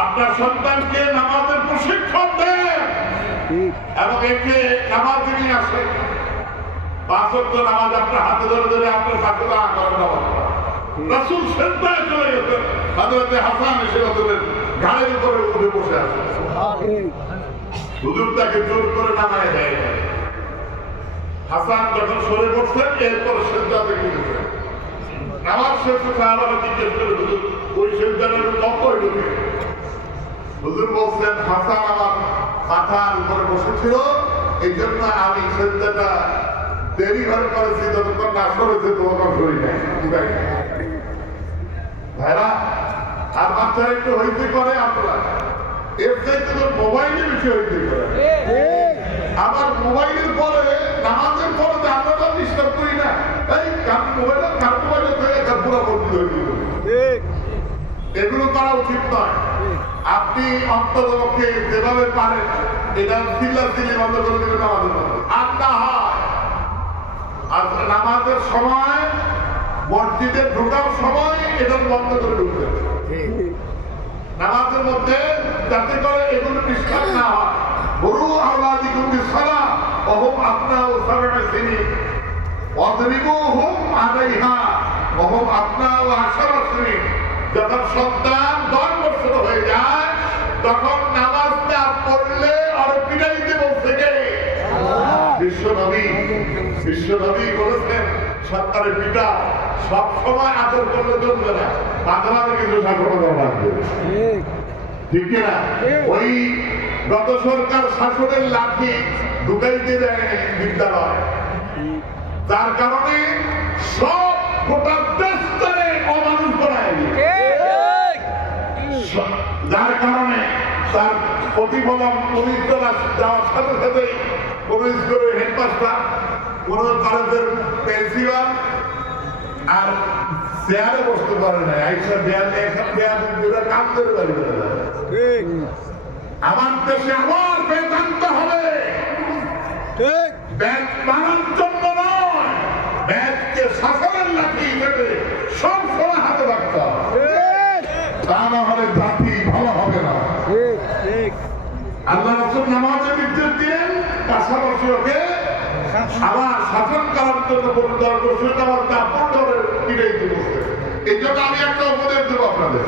আপনার সন্তানকে নামাজের প্রশিক্ষণ দেন এবং একে নামাজে নিয়ে আসে 5 ওয়াক্ত নামাজ আপনার হাতে ধরে ধরে আপনার সাথে দাঁড়া করেন রাসূল সেজদায় চলে গেছেন হযরত হাসান এসে রাসূলের ঘাড়ের উপরে উঠে বসে আছে হুজুর তাকে জোর করে নামায় দেয় হাসান যখন সরে বসলেন এরপর সেজদা থেকে উঠেছেন নামাজ শেষে সাহাবারা জিজ্ঞেস করে হুজুর ওই সেজদার কত হইল হুজুর বলছেন হাসান আমার মাথার উপরে বসেছিল এই জন্য আমি সেজদাটা দেরি ভাবে করেছি যতক্ষণ না সরেছে ততক্ষণ করি নাই ভাইরা আর বাচ্চারা একটু হইতে করে আপনারা এর চাইতে তো মোবাইলে বেশি হইতে করে আবার মোবাইলের পরে নামাজের পরে তো আমরা তো ডিস্টার্ব করি না এই কার মোবাইলে থেকে পুরো বন্ধু হইতে এগুলো করা উচিত নয় আপনি অন্তরপক্ষে যেভাবে পারেন এটা চিল্লাচিল্লি বন্ধ করে দেবেন আমাদের মধ্যে। আর না হয় আর নামাজের সময় মসজিদে ঢোকার সময় এটা বন্ধ করে ঢুকবেন নামাজের মধ্যে, যাতে করে এগুলো বিশ্বাস না হয়। বড় আওলাদিকুম বিসসালাহ ওহুম আবনাউ সাব'i সিনিন ওয়াদরিবুহুম আলাইহা ওহুম আবনাউ 10 সিনিন। যখন সন্তান 10 বছর হয়ে যায় তখন নামাজ না পড়লে আর পিটাইতে বলছে কে? বিশ্বনবী বলেছেন সন্তানের পিতা সব সময় আদর করলে চলবে না, মাঝে মাঝে কিছু সাগর লাগবে, ঠিক না? ওই গত সরকার শাসনের লাঠি ঢুকাইতে দেয় বিদ্যালয়, যার কারণে সব গোটা দেশটারে অমানুষ করায়, যার কারণে তার প্রতিফলন পুলিশ যাওয়ার সাথে সাথে কোন স্কুলের হেডমাস্টার, কোন কলেজের প্রিন্সিপাল আর চেয়ারে বসতে পারে না, কাম করে বাড়ি করে দেয়। আমার দেশে আবার ব্যাংক আনতে হবে, ব্যাংক বানার জন্য নয়, ব্যাংককে শাসনের লাঠি হিসেবে সব সময় হাতে রাখতে হবে, তা না হলে জাতি ভালো হবে না। আল্লাহ রাসূল নামাজে নির্দেশ দিলেন, পাশাপাশি ওকে আবার শাসন করার জন্য পরিবার করছে, আমার দাপট ধরে পিড়াইতে বসে। এই জন্য আমি একটা উপদেশ দেবো আপনাদের,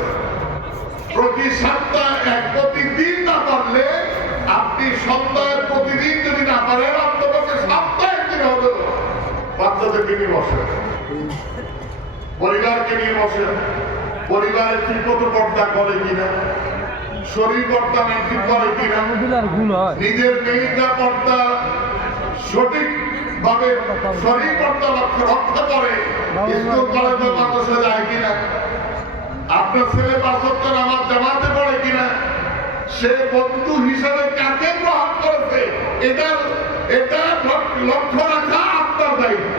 প্রতি সপ্তাহে প্রতিদিন না পারলে আপনি সপ্তাহে প্রতিদিন যদি না পারেন আপনাকে সপ্তাহে দিন হলো বাচ্চাদেরকে নিয়ে বসেন, পরিবারকে নিয়ে বসেন, পরিবারে ঠিক মতো পর্দা করে কিনা, শরীর পর্দা মেনটেন করে কিনা, নিজের মেয়েটা পর্দা সঠিক ভাবে শরীর পর্দা রক্ষা করে, স্কুল কলেজে মাদ্রাসা যায় কিনা, আপনার ছেলে 5 ওয়াক্ত নামাজ জামাতে পড়ে কিনা, সে বন্ধু হিসেবে কাকে গ্রহণ করেছে এটা লক্ষ্য রাখা আপনার দায়িত্ব।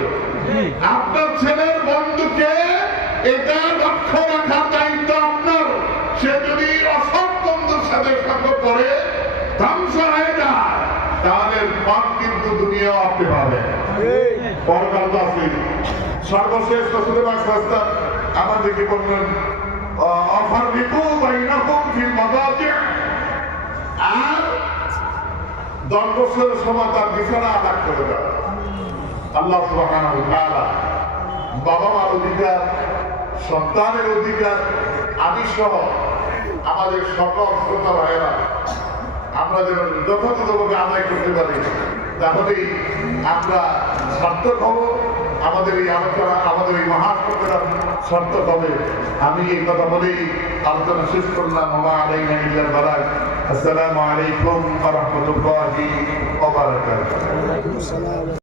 আপনার ছেলের বন্ধুকে এটা লক্ষ্য রাখার দায়িত্ব আপনার। সে যদি অসৎ বন্ধুর সাথে সঙ্গ করে ধ্বংস হয়ে যায় তাহলে মন কিন্তু দুনিয়াও আপনি পাবেন, পরকাল তো আছে। সর্বশেষ রাসূলুল্লাহ সাল্লাল্লাহু আলাইহি ওয়াসাল্লাম আমাদেরকে বললেন আফাররিকু বাইনাকুম ফিল মাদাজি', আর 10 বছরের সময় তার বিছানা আলাদা করে দেয়। আল্লাহ সুবহানাহু ওয়া তাআলা বাবা মার অধিকার, সন্তানের অধিকার, আমি সহ আমাদের সকল শ্রোতা ভাইয়েরা আমরা যেন যথাযথভাবে আদায় করতে পারি, তাহলেই আমরা সার্থক হব, আমাদের এই আলোচনা, আমাদের এই মহাসম্মেলন সার্থক হবে। আমি এই কথা বলেই আলোচনা শেষ করলাম। ওয়া আলাইনা ইল্লাল বালাগ। আসসালামু আলাইকুম ওয়া রাহমাতুল্লাহি ওয়া বারাকাতুহু।